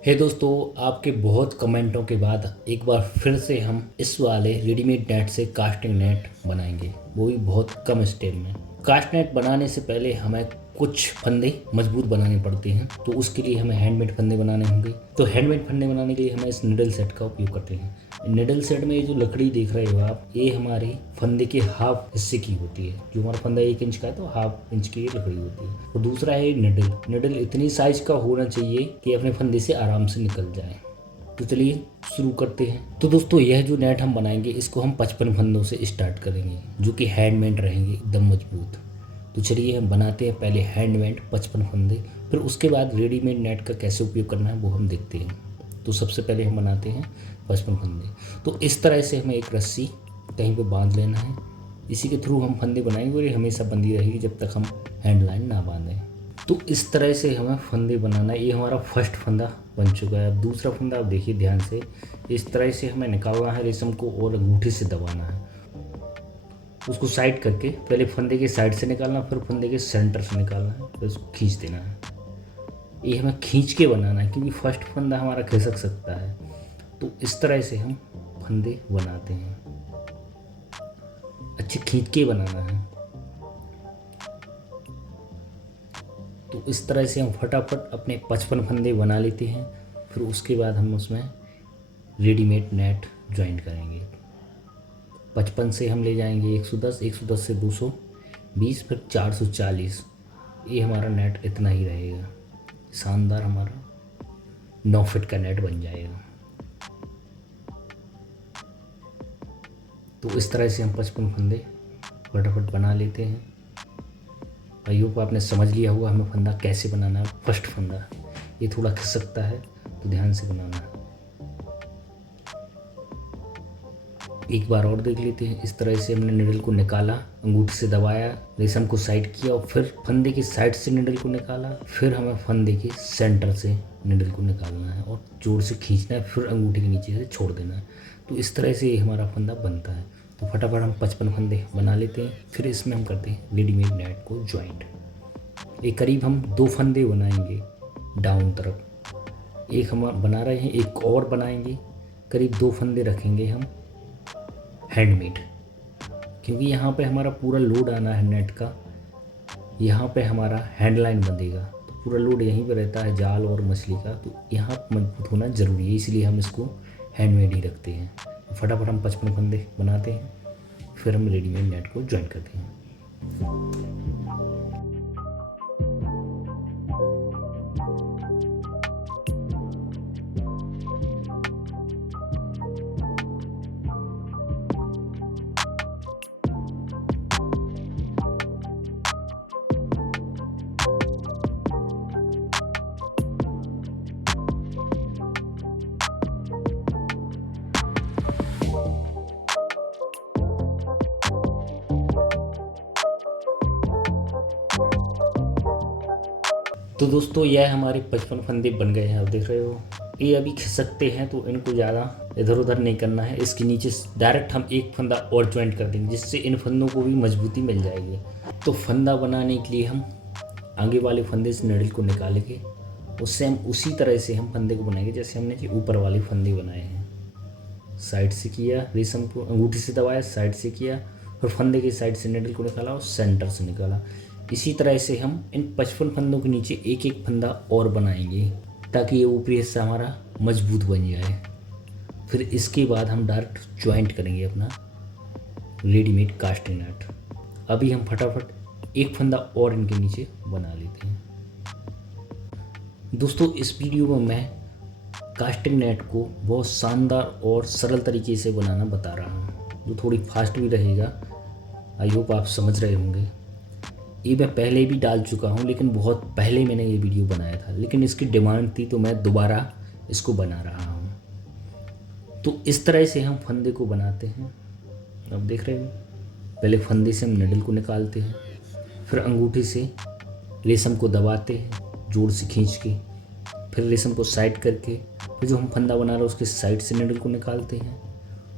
हे दोस्तों, आपके बहुत कमेंटों के बाद एक बार फिर से हम इस वाले रेडीमेड नेट से कास्टिंग नेट बनाएंगे, वो भी बहुत कम स्टेप में। कास्ट नेट बनाने से पहले हमें कुछ फंदे मजबूत बनाने पड़ते हैं, तो उसके लिए हमें हैंडमेड फंदे बनाने होंगे। तो हैंडमेड फंदे बनाने के लिए हमें इस निडल सेट का उपयोग करते हैं। निडल सेट में ये जो लकड़ी देख रहे हो आप, ये हमारे फंदे के हाफ हिस्से की होती है। जो हमारा फंदा 1 इंच का है तो हाफ इंच की ये लकड़ी होती है। और दूसरा है निडल। निडल इतनी साइज का होना चाहिए कि अपने फंदे से आराम से निकल जाए। तो चलिए शुरू करते हैं। तो दोस्तों, यह जो नेट हम बनाएंगे इसको हम 55 फंदों से स्टार्ट करेंगे, जो कि हैंडमेड रहेंगे, एकदम मजबूत। तो चलिए हम बनाते हैं पहले हैंडमेड 55 फंदे, फिर उसके बाद रेडीमेड नेट का कैसे उपयोग करना है वो हम देखते हैं। तो सबसे पहले हम बनाते हैं 55 फंदे। तो इस तरह से हमें एक रस्सी कहीं पे बांध लेना है। इसी के थ्रू हम फंदे बनाएंगे और ये हमेशा बंधी रहेगी जब तक हम हैंड लाइन ना बांधें। तो इस तरह से हमें फंदे बनाना है। ये हमारा फर्स्ट फंदा बन चुका है। अब दूसरा फंदा आप देखिए ध्यान से। इस तरह से हमें निकालना है रेशम को और अंगूठी से दबाना है। उसको साइड करके पहले फंदे के साइड से निकालना, फिर फंदे के सेंटर से निकालना है, फिर उसको खींच देना है। ये हमें खींच के बनाना है क्योंकि फर्स्ट फंदा हमारा खिसक सकता है। तो इस तरह से हम फंदे बनाते हैं। अच्छे खींच के बनाना है। तो इस तरह से हम फटाफट अपने 55 फंदे बना लेते हैं। फिर उसके बाद हम उसमें रेडीमेड नेट ज्वाइन करेंगे। 55 से हम ले जाएंगे 110, 110 से 220, फिर 440। ये हमारा नेट इतना ही रहेगा। शानदार हमारा 9 फीट का नेट बन जाएगा। तो इस तरह से हम 55 फंदे फटाफट बना लेते हैं। आई होप आपने समझ लिया होगा हमें फंदा कैसे बनाना है। फर्स्ट फंदा ये थोड़ा खिसकता है तो ध्यान से बनाना है। एक बार और देख लेते हैं। इस तरह से हमने निडल को निकाला, अंगूठी से दबाया, रेशम को साइड किया और फिर फंदे की साइड से निडल को निकाला। फिर हमें फंदे के सेंटर से निडल को निकालना है और जोर से खींचना है, फिर अंगूठी के नीचे से छोड़ देना है। तो इस तरह से ये हमारा फंदा बनता है। तो फटाफट हम 55 फंदे बना लेते हैं। फिर इसमें हम करते हैं रेडीमेड नेट को ज्वाइंट। एक करीब हम 2 फंदे बनाएंगे डाउन तरफ। एक हम बना रहे हैं, एक और बनाएंगे। करीब 2 फंदे रखेंगे हम हैंडमेड, क्योंकि यहाँ पे हमारा पूरा लोड आना है नेट का। यहाँ पे हमारा हैंड लाइन बंधेगा तो पूरा लोड यहीं पे रहता है जाल और मछली का। तो यहाँ मजबूत होना ज़रूरी है, इसलिए हम इसको हैंडमेड ही रखते हैं। तो फटाफट हम 55 फंदे बनाते हैं, फिर हम रेडीमेड नेट को ज्वाइन करते हैं। तो दोस्तों, यह हमारे 55 फंदे बन गए हैं। आप देख रहे हो ये अभी खिसकते हैं, तो इनको ज़्यादा इधर उधर नहीं करना है। इसके नीचे डायरेक्ट हम एक फंदा और ज्वाइंट कर देंगे, जिससे इन फंदों को भी मजबूती मिल जाएगी। तो फंदा बनाने के लिए हम आगे वाले फंदे से निडल को निकालेंगे। उससे हम उसी तरह से हम फंदे को बनाएंगे जैसे हमने ये ऊपर वाले फंदे बनाए हैं। साइड से किया, रेशम को अंगूठी से दबाया, साइड से किया, फिर फंदे की साइड से निडल को निकाला और सेंटर से निकाला। इसी तरह से हम इन 55 फंदों के नीचे एक एक फंदा और बनाएंगे ताकि ये ऊपरी हिस्सा हमारा मजबूत बन जाए। फिर इसके बाद हम डायरेक्ट ज्वाइंट करेंगे अपना रेडीमेड कास्टिंग नेट। अभी हम फटाफट एक फंदा और इनके नीचे बना लेते हैं। दोस्तों, इस वीडियो में मैं कास्टिंग नेट को बहुत शानदार और सरल तरीके से बनाना बता रहा हूँ, जो थोड़ी फास्ट भी रहेगा। आई होप आप समझ रहे होंगे। ये मैं पहले भी डाल चुका हूँ, लेकिन बहुत पहले मैंने ये वीडियो बनाया था, लेकिन इसकी डिमांड थी तो मैं दोबारा इसको बना रहा हूँ। तो इस तरह से हम फंदे को बनाते हैं। अब देख रहे हो, पहले फंदे से हम निडल को निकालते हैं, फिर अंगूठी से रेशम को दबाते हैं जोर से खींच के, फिर रेशम को साइड करके, फिर जो हम फंदा बना रहे हैं उसके साइड से निडल को निकालते हैं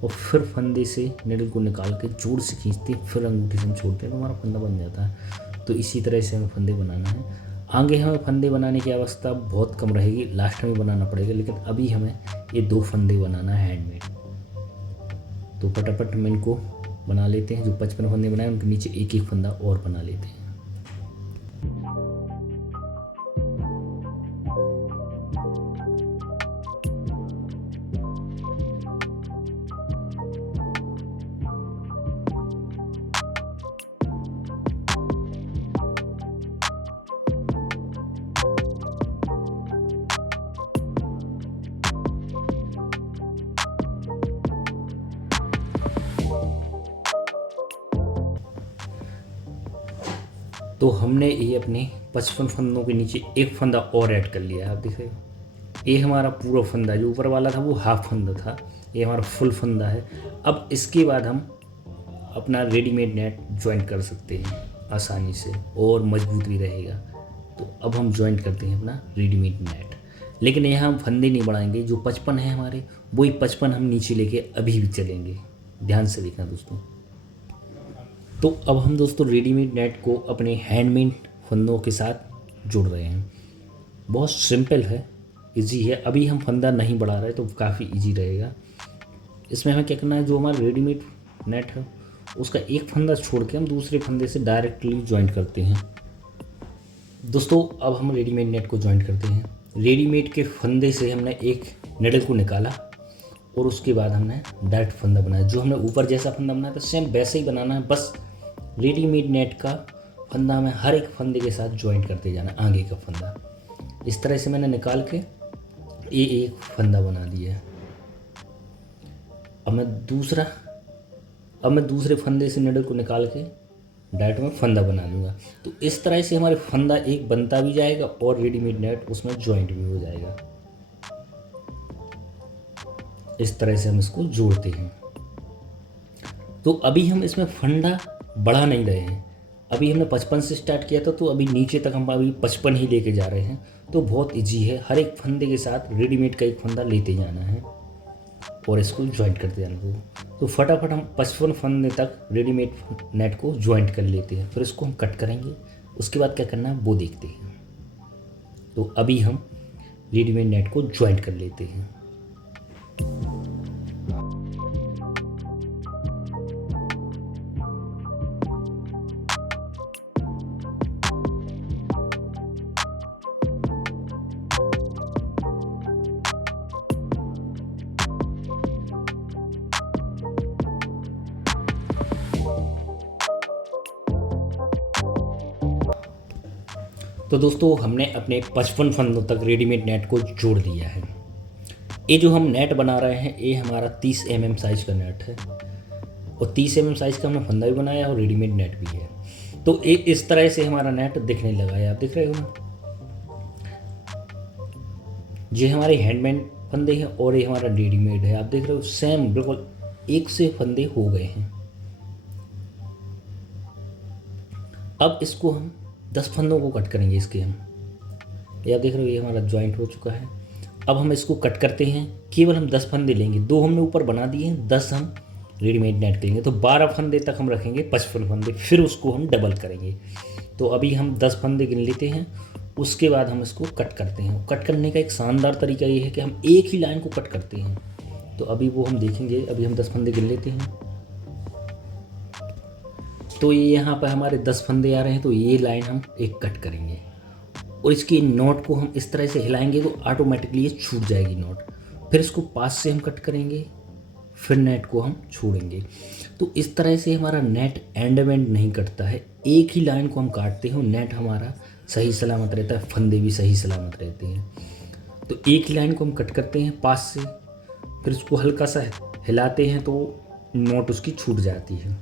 और फिर फंदे से निडल को निकाल के जोर से खींचते हैं, फिर अंगूठी से हम छोड़ते हैं तो हमारा फंदा बन जाता है। तो इसी तरह से हमें फंदे बनाना है। आगे हमें फंदे बनाने की आवश्यकता बहुत कम रहेगी, लास्ट में बनाना पड़ेगा, लेकिन अभी हमें ये 2 फंदे बनाना है हैंडमेड। तो फटाफट हम इनको बना लेते हैं। जो 55 फंदे बनाए उनके नीचे एक एक फंदा और बना लेते हैं। तो हमने ये अपने 55 फंदों के नीचे एक फंदा और ऐड कर लिया है, आप देख रहे हो। ये हमारा पूरा फंदा, जो ऊपर वाला था वो हाफ फंदा था, ये हमारा फुल फंदा है। अब इसके बाद हम अपना रेडीमेड नेट ज्वाइंट कर सकते हैं आसानी से, और मजबूत भी रहेगा। तो अब हम ज्वाइंट करते हैं अपना रेडीमेड नेट, लेकिन यहाँ हम फंदे नहीं बढ़ाएंगे। जो 55 है हमारे, वही 55 हम नीचे लेके अभी भी चलेंगे। ध्यान से देखना दोस्तों। तो अब हम दोस्तों रेडीमेड नेट को अपने हैंडमेड फंदों के साथ जोड़ रहे हैं। बहुत सिंपल है, इजी है। अभी हम फंदा नहीं बढ़ा रहे तो काफ़ी इजी रहेगा। इसमें हमें क्या करना है, जो हमारा रेडीमेड नेट है उसका एक फंदा छोड़ के हम दूसरे फंदे से डायरेक्टली ज्वाइंट करते हैं। दोस्तों अब हम रेडीमेड नेट को ज्वाइंट करते हैं। रेडीमेड के फंदे से हमने एक निडल को निकाला और उसके बाद हमने डायरेक्ट फंदा बनाया। जो हमने ऊपर जैसा फंदा बनाया था सेम वैसे ही बनाना है, बस रेडीमेड नेट का फंदा हमें हर एक फंदे के साथ ज्वाइंट करते जाना, आगे का फंदा। इस तरह से मैंने निकाल के ये एक फंदा बना दिया है। अब मैं दूसरे फंदे से निडल को निकाल के डायरेक्ट में फंदा बना लूँगा। तो इस तरह से हमारे फंदा एक बनता भी जाएगा और रेडीमेड नेट उसमें ज्वाइंट भी हो जाएगा। इस तरह से हम इसको जोड़ते हैं। तो अभी हम इसमें फंदा बढ़ा नहीं रहे हैं। अभी हमने 55 से स्टार्ट किया था, तो अभी नीचे तक हम अभी 55 ही लेके जा रहे हैं। तो बहुत इजी है, हर एक फंदे के साथ रेडीमेड का एक फंदा लेते जाना है और इसको ज्वाइंट करते जाना होगा। तो फटाफट हम 55 फंदे तक रेडीमेड नेट को ज्वाइंट कर लेते हैं, फिर इसको हम कट करेंगे। उसके बाद क्या करना है वो देखते हैं। तो अभी हम रेडीमेड नेट को ज्वाइंट कर लेते हैं। तो दोस्तों हमने अपने 55 फंदों तक रेडीमेड नेट को जोड़ दिया है। ये जो हम नेट बना रहे हैं ये हमारा 30 mm साइज़ का नेट है, और 30 mm साइज़ का हमने फंदा भी बनाया और रेडीमेड नेट भी है। तो ये इस तरह से हमारा नेट दिखने लगा है, आप देख रहे हो। ये हमारे हैंडमेड फंदे हैं और ये हमारा रेडीमेड है, आप देख रहे हो। सेम बिल्कुल एक से फंदे हो गए हैं। अब इसको हम 10 फंदों को कट करेंगे इसके हम। ये आप देख रहे हो, ये हमारा ज्वाइंट हो चुका है। अब हम इसको कट करते हैं। केवल हम 10 फंदे लेंगे, 2 हमने ऊपर बना दिए हैं, 10 हम रेडीमेड नेट के लेंगे। तो 12 फंदे तक हम रखेंगे, 55 फंदे, फिर उसको हम डबल करेंगे। तो अभी हम 10 फंदे गिन लेते हैं, उसके बाद हम इसको कट करते हैं। कट करने का एक शानदार तरीका ये है कि हम एक ही लाइन को कट करते हैं। तो अभी वो हम देखेंगे। अभी हम 10 फंदे गिन लेते हैं। तो ये यहाँ पर हमारे 10 फंदे आ रहे हैं, तो ये लाइन हम एक कट करेंगे और इसकी नोट को हम इस तरह से हिलाएंगे तो ऑटोमेटिकली ये छूट जाएगी नोट। फिर इसको पास से हम कट करेंगे, फिर नेट को हम छोड़ेंगे। तो इस तरह से हमारा नेट एंड वेंड नहीं कटता है, एक ही लाइन को हम काटते हैं, नेट हमारा सही सलामत रहता है, फंदे भी सही सलामत रहते हैं। तो एक ही लाइन को हम कट करते हैं पास से, फिर उसको हल्का सा हिलाते हैं तो नोट उसकी छूट जाती है,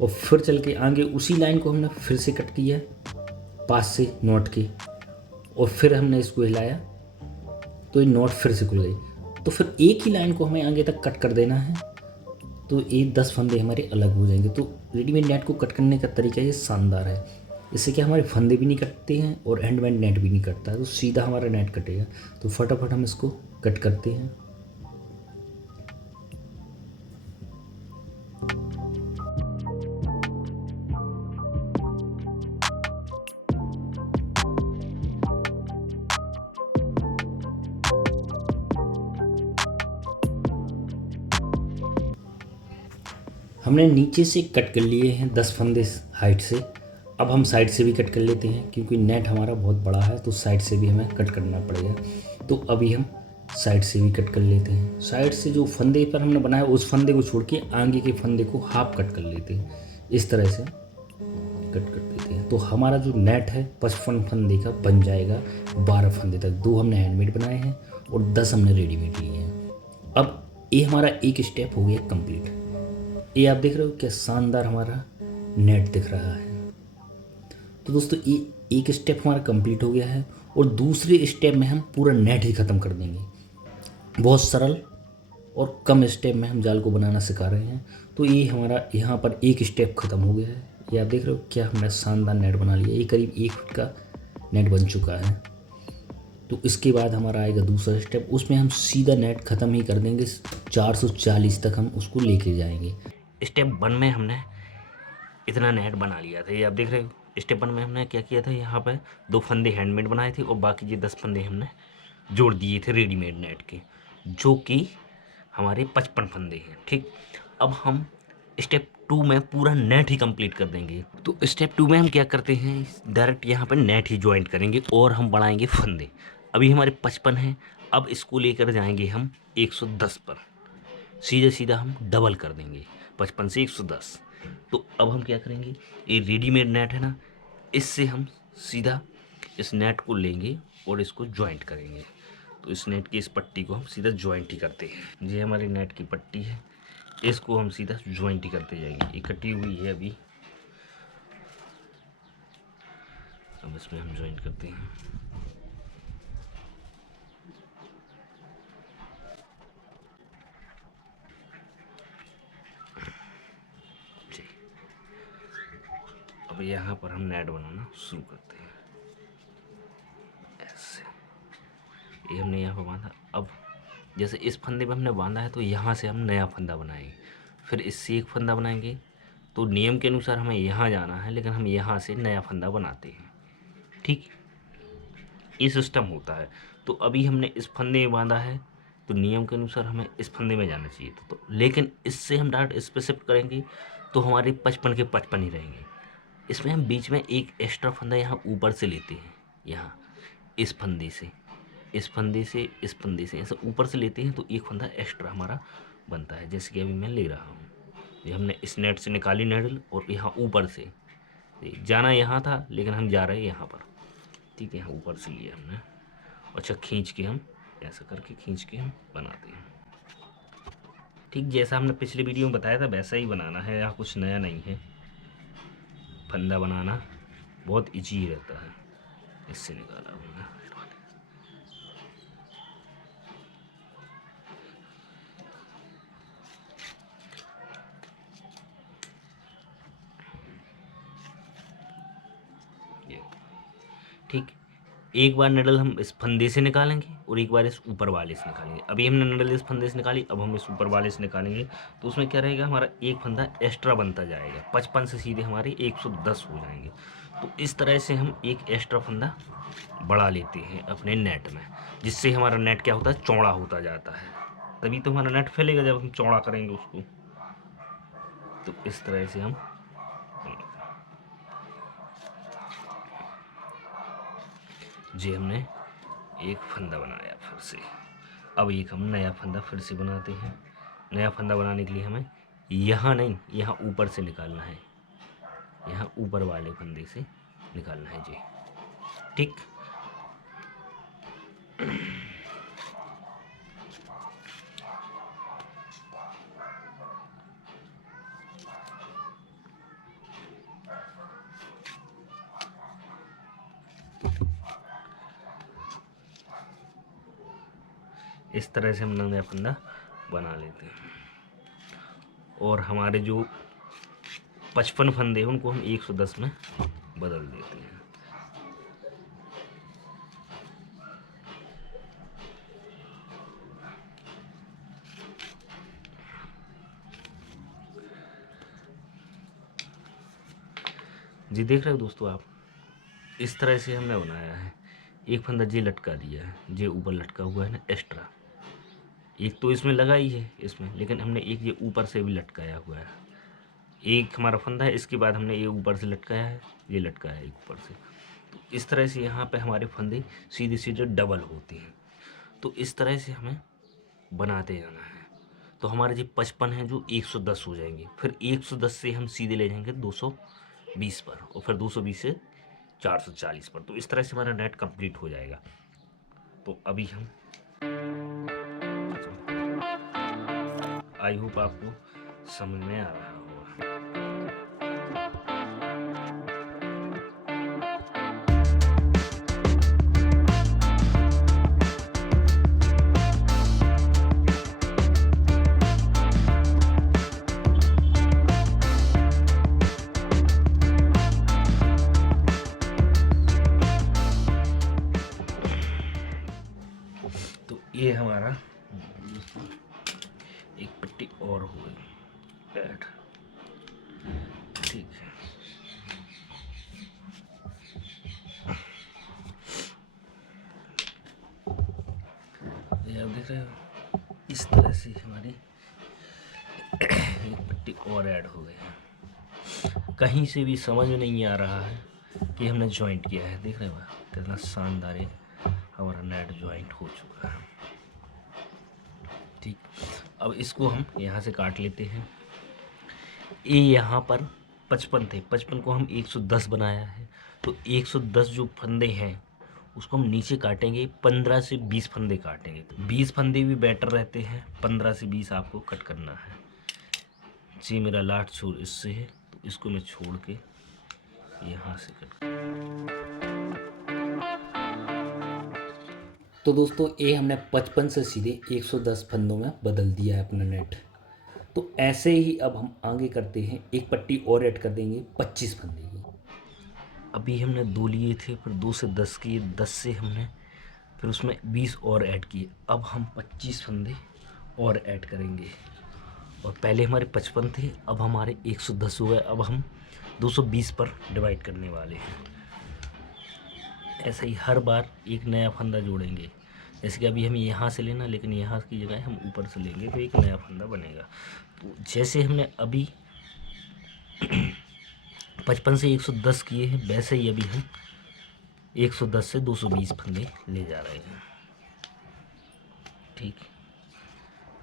और फिर चल के आगे उसी लाइन को हमने फिर से कट किया पास से नोट के, और फिर हमने इसको हिलाया तो ये नोट फिर से खुल गई। तो फिर एक ही लाइन को हमें आगे तक कट कर देना है, तो ये 10 फंदे हमारे अलग हो जाएंगे। तो रेडीमेड नेट को कट करने का तरीका ये शानदार है। इससे क्या हमारे फंदे भी नहीं कटते हैं और हैंडमेड नेट भी नहीं कटता है, तो सीधा हमारा नेट कटेगा। तो फटाफट हम इसको कट करते हैं। हमने नीचे से कट कर लिए हैं 10 फंदे हाइट से। अब हम साइड से भी कट कर लेते हैं, क्योंकि नेट हमारा बहुत बड़ा है तो साइड से भी हमें कट करना पड़ेगा। तो अभी हम साइड से भी कट कर लेते हैं। साइड से जो फंदे पर हमने बनाया उस फंदे को छोड़ के आगे के फंदे को हाफ कट कर लेते हैं। इस तरह से कट कर देते हैं तो हमारा जो नेट है 55 फंदे का बन जाएगा 12 फंदे तक। 2 हमने हैंडमेड बनाए हैं और 10 हमने रेडीमेड लिए हैं। अब ये हमारा एक स्टेप हो गया कंप्लीट। ये आप देख रहे हो क्या शानदार हमारा नेट दिख रहा है। तो दोस्तों ये एक स्टेप हमारा कंप्लीट हो गया है और दूसरे स्टेप में हम पूरा नेट ही ख़त्म कर देंगे। बहुत सरल और कम स्टेप में हम जाल को बनाना सिखा रहे हैं। तो ये हमारा यहाँ पर एक स्टेप ख़त्म हो गया है। ये आप देख रहे हो क्या हमने शानदार नेट बना लिया। ये करीब 1 फुट का नेट बन चुका है। तो इसके बाद हमारा आएगा दूसरा स्टेप, उसमें हम सीधा नेट ख़त्म ही कर देंगे। 440 तक हम उसको लेके जाएंगे। स्टेप 1 में हमने इतना नेट बना लिया था। ये आप देख रहे हो स्टेप 1 में हमने क्या किया था, यहाँ पर 2 फंदे हैंडमेड बनाए थे और बाकी ये 10 फंदे हमने जोड़ दिए थे रेडीमेड नेट के, जो कि हमारे 55 फंदे हैं। ठीक, अब हम स्टेप 2 में पूरा नेट ही कंप्लीट कर देंगे। तो स्टेप 2 में हम क्या करते हैं, डायरेक्ट यहाँ पर नेट ही ज्वाइंट करेंगे और हम बढ़ाएंगे फंदे। अभी हमारे 55 हैं, अब इसको लेकर जाएंगे हम 110 पर। सीधा सीधा हम डबल कर देंगे 55 से 110। तो अब हम क्या करेंगे, ये रेडीमेड नेट है ना, इससे हम सीधा इस नेट को लेंगे और इसको ज्वाइंट करेंगे। तो इस नेट की इस पट्टी को हम सीधा ज्वाइंट ही करते हैं। ये हमारी नेट की पट्टी है, इसको हम सीधा ज्वाइंट ही करते जाएंगे। ये कटी हुई है अभी, अब इसमें हम ज्वाइंट करते हैं। अब यहाँ पर हम नेट बनाना शुरू करते हैं। ऐसे ये हमने यहाँ पर बांधा। अब जैसे इस फंदे पे हमने बांधा है तो यहाँ से हम नया फंदा बनाएंगे, फिर इससे एक फंदा बनाएंगे। तो नियम के अनुसार हमें यहाँ जाना है, लेकिन हम यहाँ से नया फंदा बनाते हैं। ठीक, ये सिस्टम होता है। तो अभी हमने इस फंदे में बांधा है तो नियम के अनुसार हमें इस फंदे में जाना चाहिए था। तो लेकिन इससे हम डायरेक्ट इस पे शिफ्ट करेंगे तो हमारे 55 के 55 ही रहेंगे। इसमें हम बीच में एक एक्स्ट्रा फंदा यहाँ ऊपर से लेते हैं, यहाँ इस फंदे से, इस फंदे से, इस फंदे से ऐसे ऊपर से लेते हैं तो एक फंदा एक्स्ट्रा हमारा बनता है। जैसे कि अभी मैं ले रहा हूँ, ये हमने इस नेट से निकाली नेडल और यहाँ ऊपर से जाना यहाँ था, लेकिन हम जा रहे हैं यहाँ पर। ठीक है, यहाँ ऊपर से लिया हमने। अच्छा, खींच के हम ऐसा करके खींच के हम बनाते हैं। ठीक, जैसा हमने पिछले वीडियो में बताया था वैसा ही बनाना है, यहाँ कुछ नया नहीं है। फंदा बनाना बहुत ईजी रहता है। इससे निकाला हमने। ठीक, एक बार नडल हम इस फंदे से निकालेंगे और एक बार इस ऊपर वाले से निकालेंगे। अभी हमने नडल इस फंदे से निकाली, अब हम इस ऊपर वाले से निकालेंगे। तो उसमें क्या रहेगा, हमारा एक फंदा एक्स्ट्रा बनता जाएगा। 55 से सीधे हमारे 110 हो जाएंगे। तो इस तरह से हम एक एक्स्ट्रा फंदा बढ़ा लेते हैं अपने नेट में, जिससे हमारा नेट क्या होता है, चौड़ा होता जाता है। तभी तो हमारा नेट फैलेगा जब हम चौड़ा करेंगे उसको। तो इस तरह से हम जी हमने एक फंदा बनाया फिर से। अब एक हम नया फंदा फिर से बनाते हैं। नया फंदा बनाने के लिए हमें यहाँ नहीं, यहाँ ऊपर से निकालना है, यहाँ ऊपर वाले फंदे से निकालना है जी। ठीक, इस तरह से हम नया फंदा बना लेते हैं। और हमारे जो 55 फंदे हैं उनको हम 110 में बदल देते हैं। जी देख रहे हो दोस्तों आप, इस तरह से हमने बनाया है। एक फंदा जी लटका दिया है, जे ऊपर लटका हुआ है ना एक्स्ट्रा, एक तो इसमें लगा ही है इसमें, लेकिन हमने एक ये ऊपर से भी लटकाया हुआ है। एक हमारा फंदा है, इसके बाद हमने ये ऊपर से लटकाया है, ये लटकाया है एक ऊपर से। तो इस तरह से यहाँ पे हमारे फंदे सीधे सीधे डबल होते हैं। तो इस तरह से हमें बनाते जाना है। तो हमारे जो 55 है जो 110 हो जाएंगे, फिर 110 से हम सीधे ले जाएंगे 220 पर, और फिर 220 से 440 पर। तो इस तरह से हमारा नेट कंप्लीट हो जाएगा। तो अभी हम, आई होप आपको समझ में आ रहा होगा। तो ये हमारा एक पट्टी और हो गई ऐड, ठीक है। ये आप देख रहे हो, इस तरह से हमारी एक पट्टी और ऐड हो गई है। कहीं से भी समझ में नहीं आ रहा है कि हमने जॉइंट किया है। देख रहे हो कितना शानदार है, हमारा नेट जॉइंट हो चुका है। ठीक, अब इसको हम यहाँ से काट लेते हैं। ये यहाँ पर 55 थे, 55 को हम 110 बनाया है। तो 110 जो फंदे हैं उसको हम नीचे काटेंगे, 15 से 20 फंदे काटेंगे। 20 फंदे भी बेटर रहते हैं, 15 से 20 आपको कट करना है। जी मेरा लास्ट छोर इससे है, तो इसको मैं छोड़ के यहाँ से कट। तो दोस्तों ये हमने 55 से सीधे 110 फंदों में बदल दिया है अपना नेट। तो ऐसे ही अब हम आगे करते हैं, एक पट्टी और ऐड कर देंगे 25 फंदे की। अभी हमने 2 लिए थे, फिर 2 से 10 किए, 10 से हमने फिर उसमें 20 और ऐड किए। अब हम 25 फंदे और ऐड करेंगे। और पहले हमारे 55 थे, अब हमारे 110 हुए। अब हम 220 पर डिवाइड करने वाले हैं। ऐसे ही हर बार एक नया फंदा जोड़ेंगे। जैसे कि अभी हमें यहाँ से लेना, लेकिन यहाँ की जगह हम ऊपर से लेंगे तो एक नया फंदा बनेगा। तो जैसे हमने अभी 55 से 110 किए हैं, वैसे ही अभी हम 110 से 220 फंदे ले जा रहे हैं। ठीक,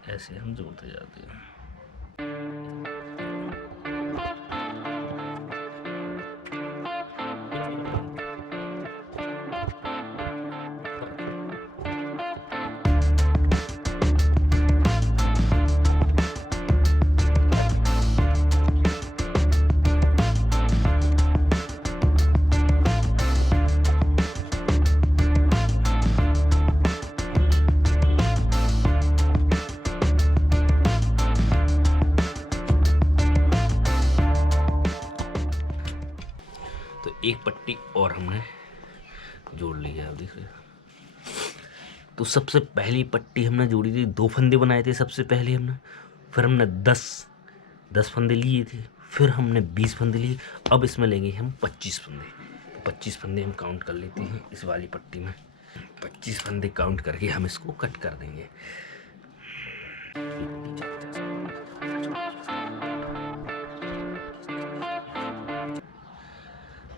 ऐसे हम जोड़ते जाते हैं। तो एक पट्टी और हमने जोड़ ली है, आप देख रहे हो। तो सबसे पहली पट्टी हमने जोड़ी थी, 2 फंदे बनाए थे सबसे पहले हमने, फिर हमने 10 फंदे लिए थे, फिर हमने 20 फंदे लिए। अब इसमें लेंगे हम 25 फंदे। तो 25 फंदे हम काउंट कर लेते हैं इस वाली पट्टी में। 25 फंदे काउंट करके हम इसको कट कर देंगे।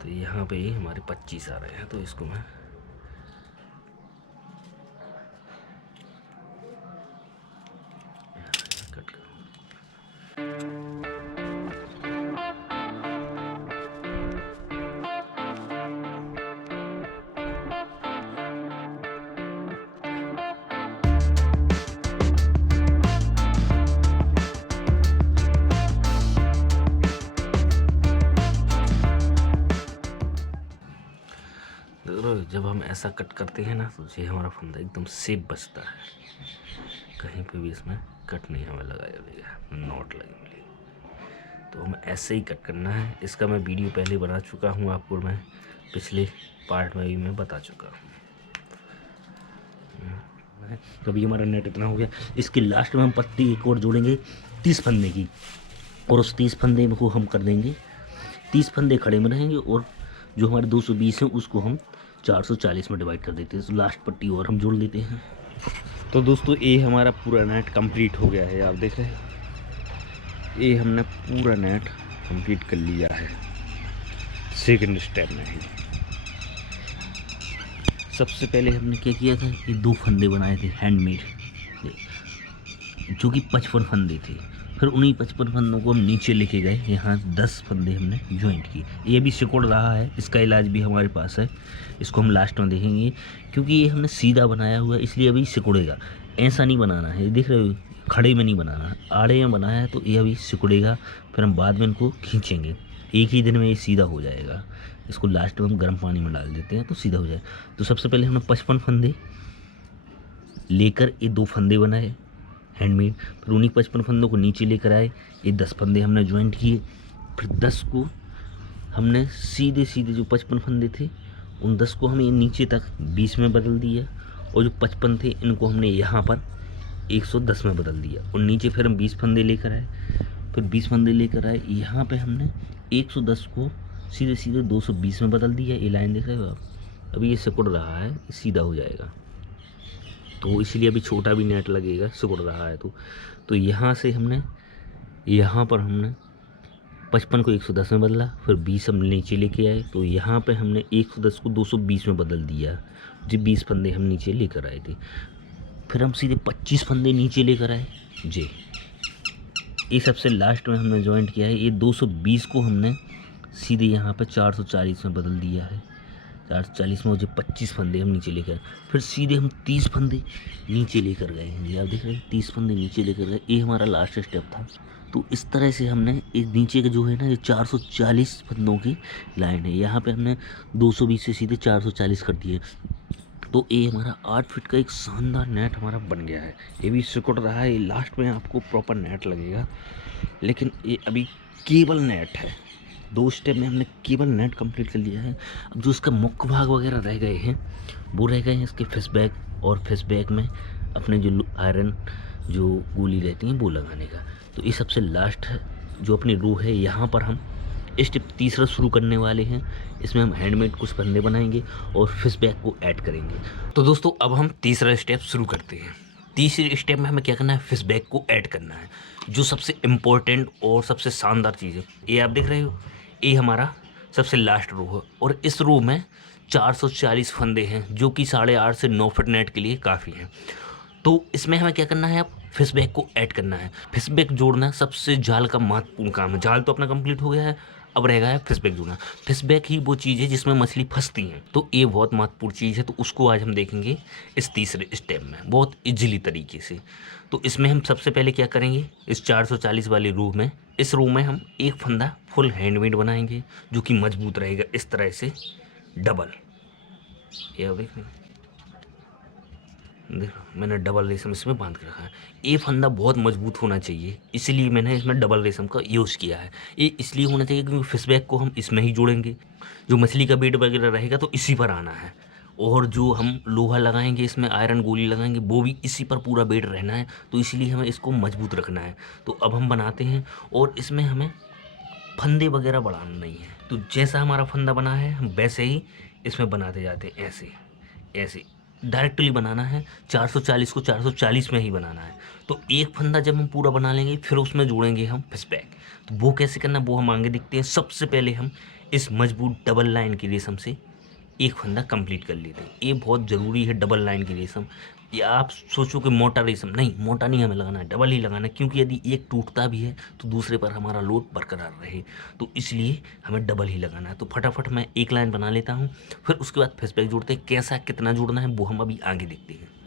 तो यहाँ पे हमारे 25 आ रहे हैं, तो इसको मैं कट करूँ। जब हम ऐसा कट करते हैं ना, तो ये हमारा फंदा एकदम सेफ बचता है, कहीं पे भी इसमें कट नहीं हमें लगाया जाएगा, नॉट लगेंगे। तो हमें ऐसे ही कट करना है। इसका मैं वीडियो पहले बना चुका हूँ, आपको मैं पिछले पार्ट में भी मैं बता चुका हूँ। तो अभी हमारा नेट इतना हो गया। इसके लास्ट में हम पट्टी एक और जोड़ेंगे 30 फंदे की, और उस 30 फंदे को हम कर देंगे, 30 फंदे खड़े में रहेंगे, और जो हमारे 220 हैं उसको हम 440 में डिवाइड कर देते हैं। तो लास्ट पट्टी और हम जोड़ लेते हैं। तो दोस्तों ये हमारा पूरा नेट कंप्लीट हो गया है, आप देख रहे हैं। ये हमने पूरा नेट कंप्लीट कर लिया है सेकंड स्टेप में ही। सबसे पहले हमने क्या किया था, ये 2 फंदे बनाए थे हैंडमेड, जो कि 55 फंदे थे। फिर उन्हीं 55 फंदों को हम नीचे लेके गए, यहाँ 10 फंदे हमने ज्वाइंट किए। ये भी सिकुड़ रहा है, इसका इलाज भी हमारे पास है, इसको हम लास्ट में देखेंगे। क्योंकि ये हमने सीधा बनाया हुआ है इसलिए अभी सिकुड़ेगा, ऐसा नहीं बनाना है, देख रहे हो, खड़े में नहीं बनाना है, आड़े में बनाया है तो ये अभी सिकुड़ेगा। फिर हम बाद में इनको खींचेंगे, एक ही दिन में ये सीधा हो जाएगा। इसको लास्ट में हम गर्म पानी में डाल देते हैं तो सीधा हो जाए। तो सबसे पहले हमने 55 फंदे लेकर ये 2 फंदे बनाए हैंडमेड। फिर उन्हीं 55 फंदों को नीचे लेकर आए, ये 10 फंदे हमने ज्वाइंट किए। फिर 10 को हमने सीधे सीधे, जो 55 फंदे थे उन 10 को हमें नीचे तक 20 में बदल दिया, और जो 55 थे इनको हमने यहाँ पर 110 में बदल दिया। और नीचे फिर हम 20 फंदे लेकर आए, फिर 20 फंदे लेकर आए, यहाँ पे हमने 110 को सीधे सीधे 220 में बदल दिया। ये लाइन देख रहे हो आप, अभी ये सिकुड़ रहा है, ये सीधा हो जाएगा, तो इसलिए अभी छोटा भी नेट लगेगा, सिकुड़ रहा है तो यहाँ से हमने, यहाँ पर हमने 55 को 110 में बदला, फिर 20 हम नीचे लेके आए, तो यहाँ पे हमने 110 को 220 में बदल दिया, जी 20 फंदे हम नीचे लेकर आए थे। फिर हम सीधे 25 फंदे नीचे लेकर आए जी, ये सबसे लास्ट में हमने ज्वाइंट किया है। ये 220 को हमने सीधे यहाँ पे 440 में बदल दिया है, 440 में, जो 25 फंदे हम नीचे लेकर आए। फिर सीधे हम 30 फंदे नीचे लेकर गए हैं जी, आप देख रहे हैं 30 फंदे नीचे लेकर गए, ये हमारा लास्ट स्टेप था। तो इस तरह से हमने इस नीचे का जो है ना, ये 440 फंदों की लाइन है, यहाँ पे हमने 220 से सीधे 440 कर दिए। तो ये हमारा 8 फीट का एक शानदार नेट हमारा बन गया है। ये भी सिकुड़ रहा है, ये लास्ट में आपको प्रॉपर नेट लगेगा, लेकिन ये अभी केबल नेट है। 2 स्टेप में हमने केबल नेट कंप्लीट कर लिया है। अब जो इसका मुख्य भाग वगैरह रह गए हैं, वो रह गए हैं इसके फिश बैग, और फिश बैग में अपने जो आयरन जो गोली रहती है वो लगाने का। तो ये सबसे लास्ट है जो अपनी रो है, यहाँ पर हम स्टेप तीसरा शुरू करने वाले हैं। इसमें हम हैंडमेड कुछ फंदे बनाएंगे और फिश बैग को ऐड करेंगे। तो दोस्तों अब हम तीसरा स्टेप शुरू करते हैं। तीसरे स्टेप में हमें क्या करना है, फिश बैग को ऐड करना है, जो सबसे इम्पोर्टेंट और सबसे शानदार चीज़ है। ये आप देख रहे हो, ये हमारा सबसे लास्ट रो है, और इस रो में 440 फंदे हैं, जो कि 8.5 से 9 फीट नेट के लिए काफ़ी हैं। तो इसमें हमें क्या करना है, अब फिश बैग को ऐड करना है। फिश बैग जोड़ना सबसे जाल का महत्वपूर्ण काम है। जाल तो अपना कंप्लीट हो गया है, अब रहेगा है फिश बैग जोड़ना। फिश बैग ही वो चीज़ है जिसमें मछली फंसती हैं, तो ये बहुत महत्वपूर्ण चीज़ है। तो उसको आज हम देखेंगे इस तीसरे स्टेप में बहुत इजीली तरीके से। तो इसमें हम सबसे पहले क्या करेंगे, इस 440 वाले रो में, इस रो में हम एक फंदा फुल हैंडमेड बनाएंगे, जो कि मजबूत रहेगा इस तरह से डबल। ये देखो, देखो मैंने डबल रेशम इसमें बांध के रखा है। ये फंदा बहुत मजबूत होना चाहिए, इसलिए मैंने इसमें डबल रेशम का यूज़ किया है। ये इसलिए होना चाहिए क्योंकि फिश बैग को हम इसमें ही जोड़ेंगे, जो मछली का बेट वगैरह रहेगा तो इसी पर आना है, और जो हम लोहा लगाएंगे इसमें, आयरन गोली लगाएंगे, वो भी इसी पर पूरा बेट रहना है। तो इसीलिए हमें इसको मजबूत रखना है। तो अब हम बनाते हैं, और इसमें हमें फंदे वगैरह बढ़ाना नहीं है। तो जैसा हमारा फंदा बना है हम वैसे ही इसमें बनाते जाते हैं, ऐसे ऐसे डायरेक्टली बनाना है। 440 को 440 में ही बनाना है। तो एक फंदा जब हम पूरा बना लेंगे, फिर उसमें जोड़ेंगे हम फिश बैग। तो वो कैसे करना, वो हम आगे देखते हैं। सबसे पहले हम इस मजबूत डबल लाइन की रेशम से एक फंदा कंप्लीट कर लेते हैं। ये बहुत ज़रूरी है, डबल लाइन की रेशम। या आप सोचो कि मोटा रेशम, नहीं, मोटा नहीं हमें लगाना है, डबल ही लगाना है, क्योंकि यदि एक टूटता भी है तो दूसरे पर हमारा लोड बरकरार रहे। तो इसलिए हमें डबल ही लगाना है। तो फटाफट मैं एक लाइन बना लेता हूँ, फिर उसके बाद फिश बैग जोड़ते हैं। कैसा कितना जोड़ना है वो हम अभी आगे देखते हैं।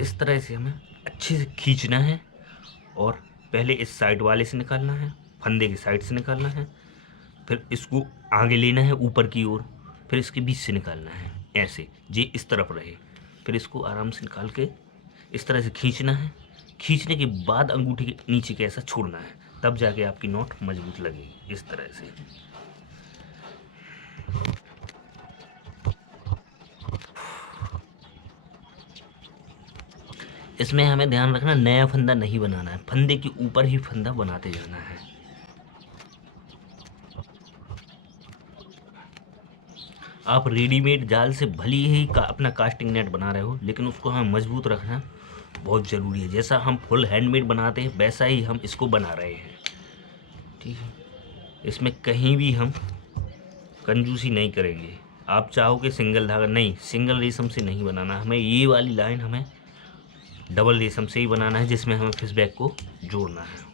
इस तरह से हमें अच्छे से खींचना है, और पहले इस साइड वाले से निकालना है, फंदे की साइड से निकालना है, फिर इसको आगे लेना है ऊपर की ओर, फिर इसके बीच से निकालना है, ऐसे जी इस तरफ रहे। फिर इसको आराम से निकाल के इस तरह से खींचना है। खींचने के बाद अंगूठी के नीचे के ऐसा छोड़ना है, तब जाके आपकी नोट मजबूत लगेगी इस तरह से। इसमें हमें ध्यान रखना, नया फंदा नहीं बनाना है, फंदे के ऊपर ही फंदा बनाते जाना है। आप रेडीमेड जाल से भले ही अपना कास्टिंग नेट बना रहे हो, लेकिन उसको हमें मजबूत रखना बहुत ज़रूरी है। जैसा हम फुल हैंडमेड बनाते हैं वैसा ही हम इसको बना रहे हैं, ठीक है। इसमें कहीं भी हम कंजूसी नहीं करेंगे। आप चाहोगे सिंगल धागा, नहीं, सिंगल रेशम से नहीं बनाना, हमें ये वाली लाइन हमें डबल रेशम से ही बनाना है, जिसमें हमें फिश बैग को जोड़ना है।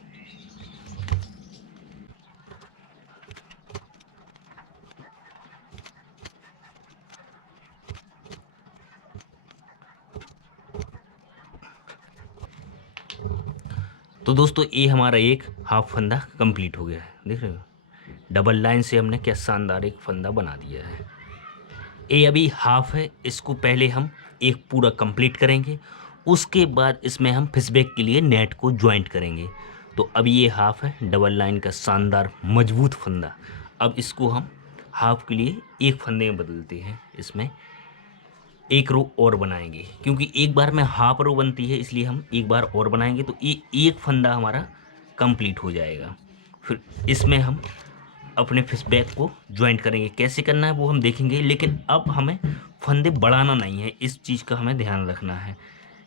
तो दोस्तों ये हमारा एक हाफ फंदा कंप्लीट हो गया है, देख रहे हो। डबल लाइन से हमने क्या शानदार एक फंदा बना दिया है। ये अभी हाफ है, इसको पहले हम एक पूरा कंप्लीट करेंगे, उसके बाद इसमें हम फिश बैग के लिए नेट को ज्वाइंट करेंगे। तो अभी ये हाफ है डबल लाइन का शानदार मजबूत फंदा। अब इसको हम हाफ के लिए एक फंदे में बदलते हैं, इसमें एक रो और बनाएंगे, क्योंकि एक बार में हाफ रो बनती है, इसलिए हम एक बार और बनाएंगे तो ये एक फंदा हमारा कंप्लीट हो जाएगा। फिर इसमें हम अपने फिश बैग को ज्वाइंट करेंगे, कैसे करना है वो हम देखेंगे, लेकिन अब हमें फंदे बढ़ाना नहीं है, इस चीज़ का हमें ध्यान रखना है,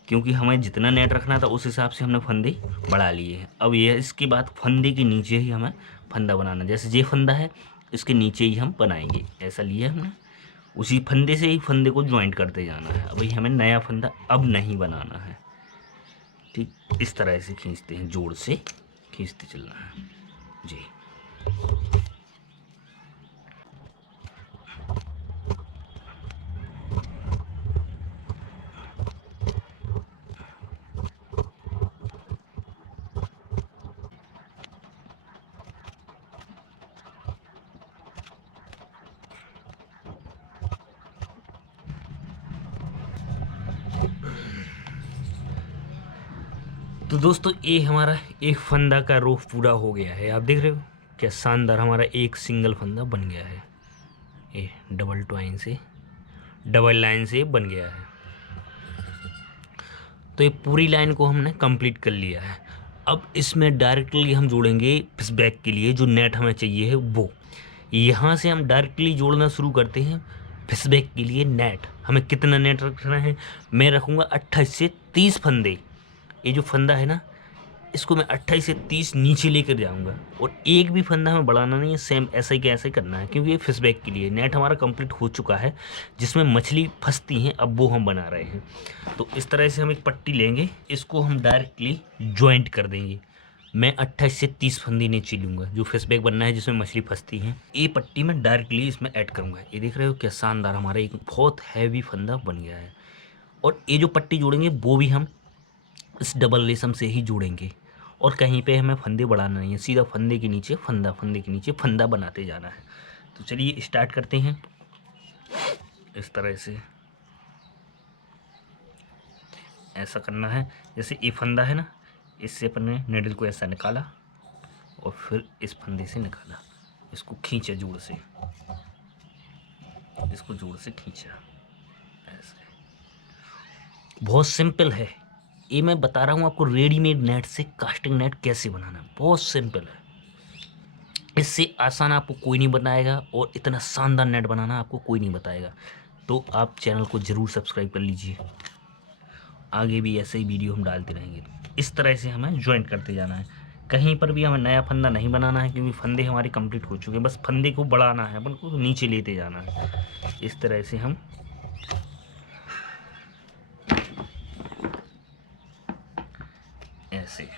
क्योंकि हमें जितना नेट रखना था उस हिसाब से हमने फंदे बढ़ा लिए हैं। अब ये इसके बाद फंदे के नीचे ही हमें फंदा बनाना, जैसे ये फंदा है इसके नीचे ही हम बनाएंगे, ऐसा लिया हमने, उसी फंदे से ही फंदे को ज्वाइंट करते जाना है। अभी हमें नया फंदा अब नहीं बनाना है, ठीक। इस तरह से खींचते हैं, जोड़ से खींचते चलना है जी। तो दोस्तों ये हमारा एक फंदा का रो पूरा हो गया है, आप देख रहे हो क्या शानदार हमारा एक सिंगल फंदा बन गया है। ये डबल लाइन से बन गया है। तो ये पूरी लाइन को हमने कंप्लीट कर लिया है। अब इसमें डायरेक्टली हम जोड़ेंगे फिश बैग के लिए जो नेट हमें चाहिए है वो। यहाँ से हम डायरेक्टली जोड़ना शुरू करते हैं फिश बैग के लिए नेट। हमें कितना नेट रखना है, मैं रखूँगा 28 से 30 फंदे। ये जो फंदा है ना, इसको मैं 28 से 30 नीचे लेकर जाऊंगा, और एक भी फंदा हमें बढ़ाना नहीं है, सेम ऐसा ही के ऐसा ही करना है, क्योंकि ये फिश बैग के लिए नेट हमारा कंप्लीट हो चुका है, जिसमें मछली फंसती हैं, अब वो हम बना रहे हैं। तो इस तरह से हम एक पट्टी लेंगे, इसको हम डायरेक्टली ज्वाइंट कर देंगे। मैं 28 से 30 फंदे नीचे लूँगा, जो फिश बैग बनना है जिसमें मछली फंसती हैं, ये पट्टी मैं डायरेक्टली इसमें ऐड करूँगा। ये देख रहे हो क्या शानदार हमारा एक बहुत हैवी फंदा बन गया है। और ये जो पट्टी जोड़ेंगे वो भी हम इस डबल रेशम से ही जोड़ेंगे, और कहीं पे हमें फंदे बढ़ाना नहीं है, सीधा फंदे के नीचे फंदा, फंदे के नीचे फंदा बनाते जाना है। तो चलिए स्टार्ट करते हैं। इस तरह से ऐसा करना है, जैसे ये फंदा है ना, इससे अपन ने नेडल को ऐसा निकाला और फिर इस फंदे से निकाला, इसको खींचा जोड़ से, इसको जोड़ से खींचा, ऐसे। बहुत सिंपल है ये, मैं बता रहा हूँ आपको रेडीमेड नेट से कास्टिंग नेट कैसे बनाना, बहुत सिंपल है। इससे आसान आपको कोई नहीं बताएगा, और इतना शानदार नेट बनाना आपको कोई नहीं बताएगा। तो आप चैनल को ज़रूर सब्सक्राइब कर लीजिए, आगे भी ऐसे ही वीडियो हम डालते रहेंगे। इस तरह से हमें ज्वाइंट करते जाना है, कहीं पर भी हमें नया फंदा नहीं बनाना है, क्योंकि फंदे हमारे कंप्लीट हो चुके हैं, बस फंदे को बढ़ाना है, अपन को नीचे लेते जाना है। इस तरह से हम ऐसे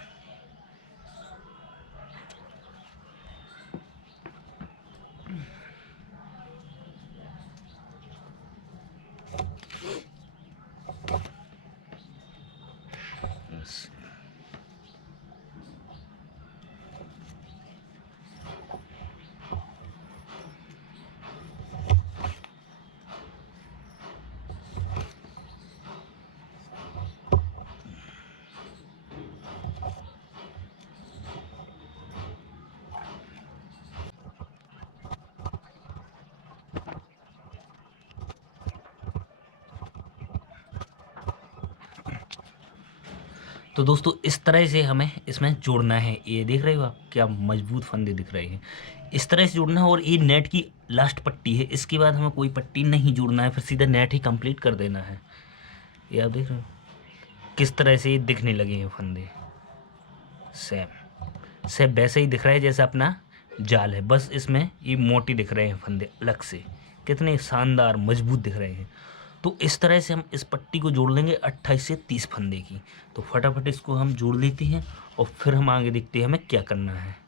तो दोस्तों इस तरह से हमें इसमें जोड़ना है। ये देख रहे हो आप, क्या मजबूत फंदे दिख रहे हैं। इस तरह से जोड़ना है और ये नेट की लास्ट पट्टी है। इसके बाद हमें कोई पट्टी नहीं जोड़ना है, फिर सीधा नेट ही कंप्लीट कर देना है। ये आप देख रहे हो किस तरह से ये दिखने लगे हैं फंदे। सेम सेम वैसे ही दिख रहा है जैसे अपना जाल है, बस इसमें ये मोटी दिख रहे हैं फंदे अलग से। कितने शानदार मजबूत दिख रहे हैं। तो इस तरह से हम इस पट्टी को जोड़ लेंगे 28 से 30 फंदे की। तो फटाफट इसको हम जोड़ लेते हैं और फिर हम आगे देखते हैं हमें क्या करना है।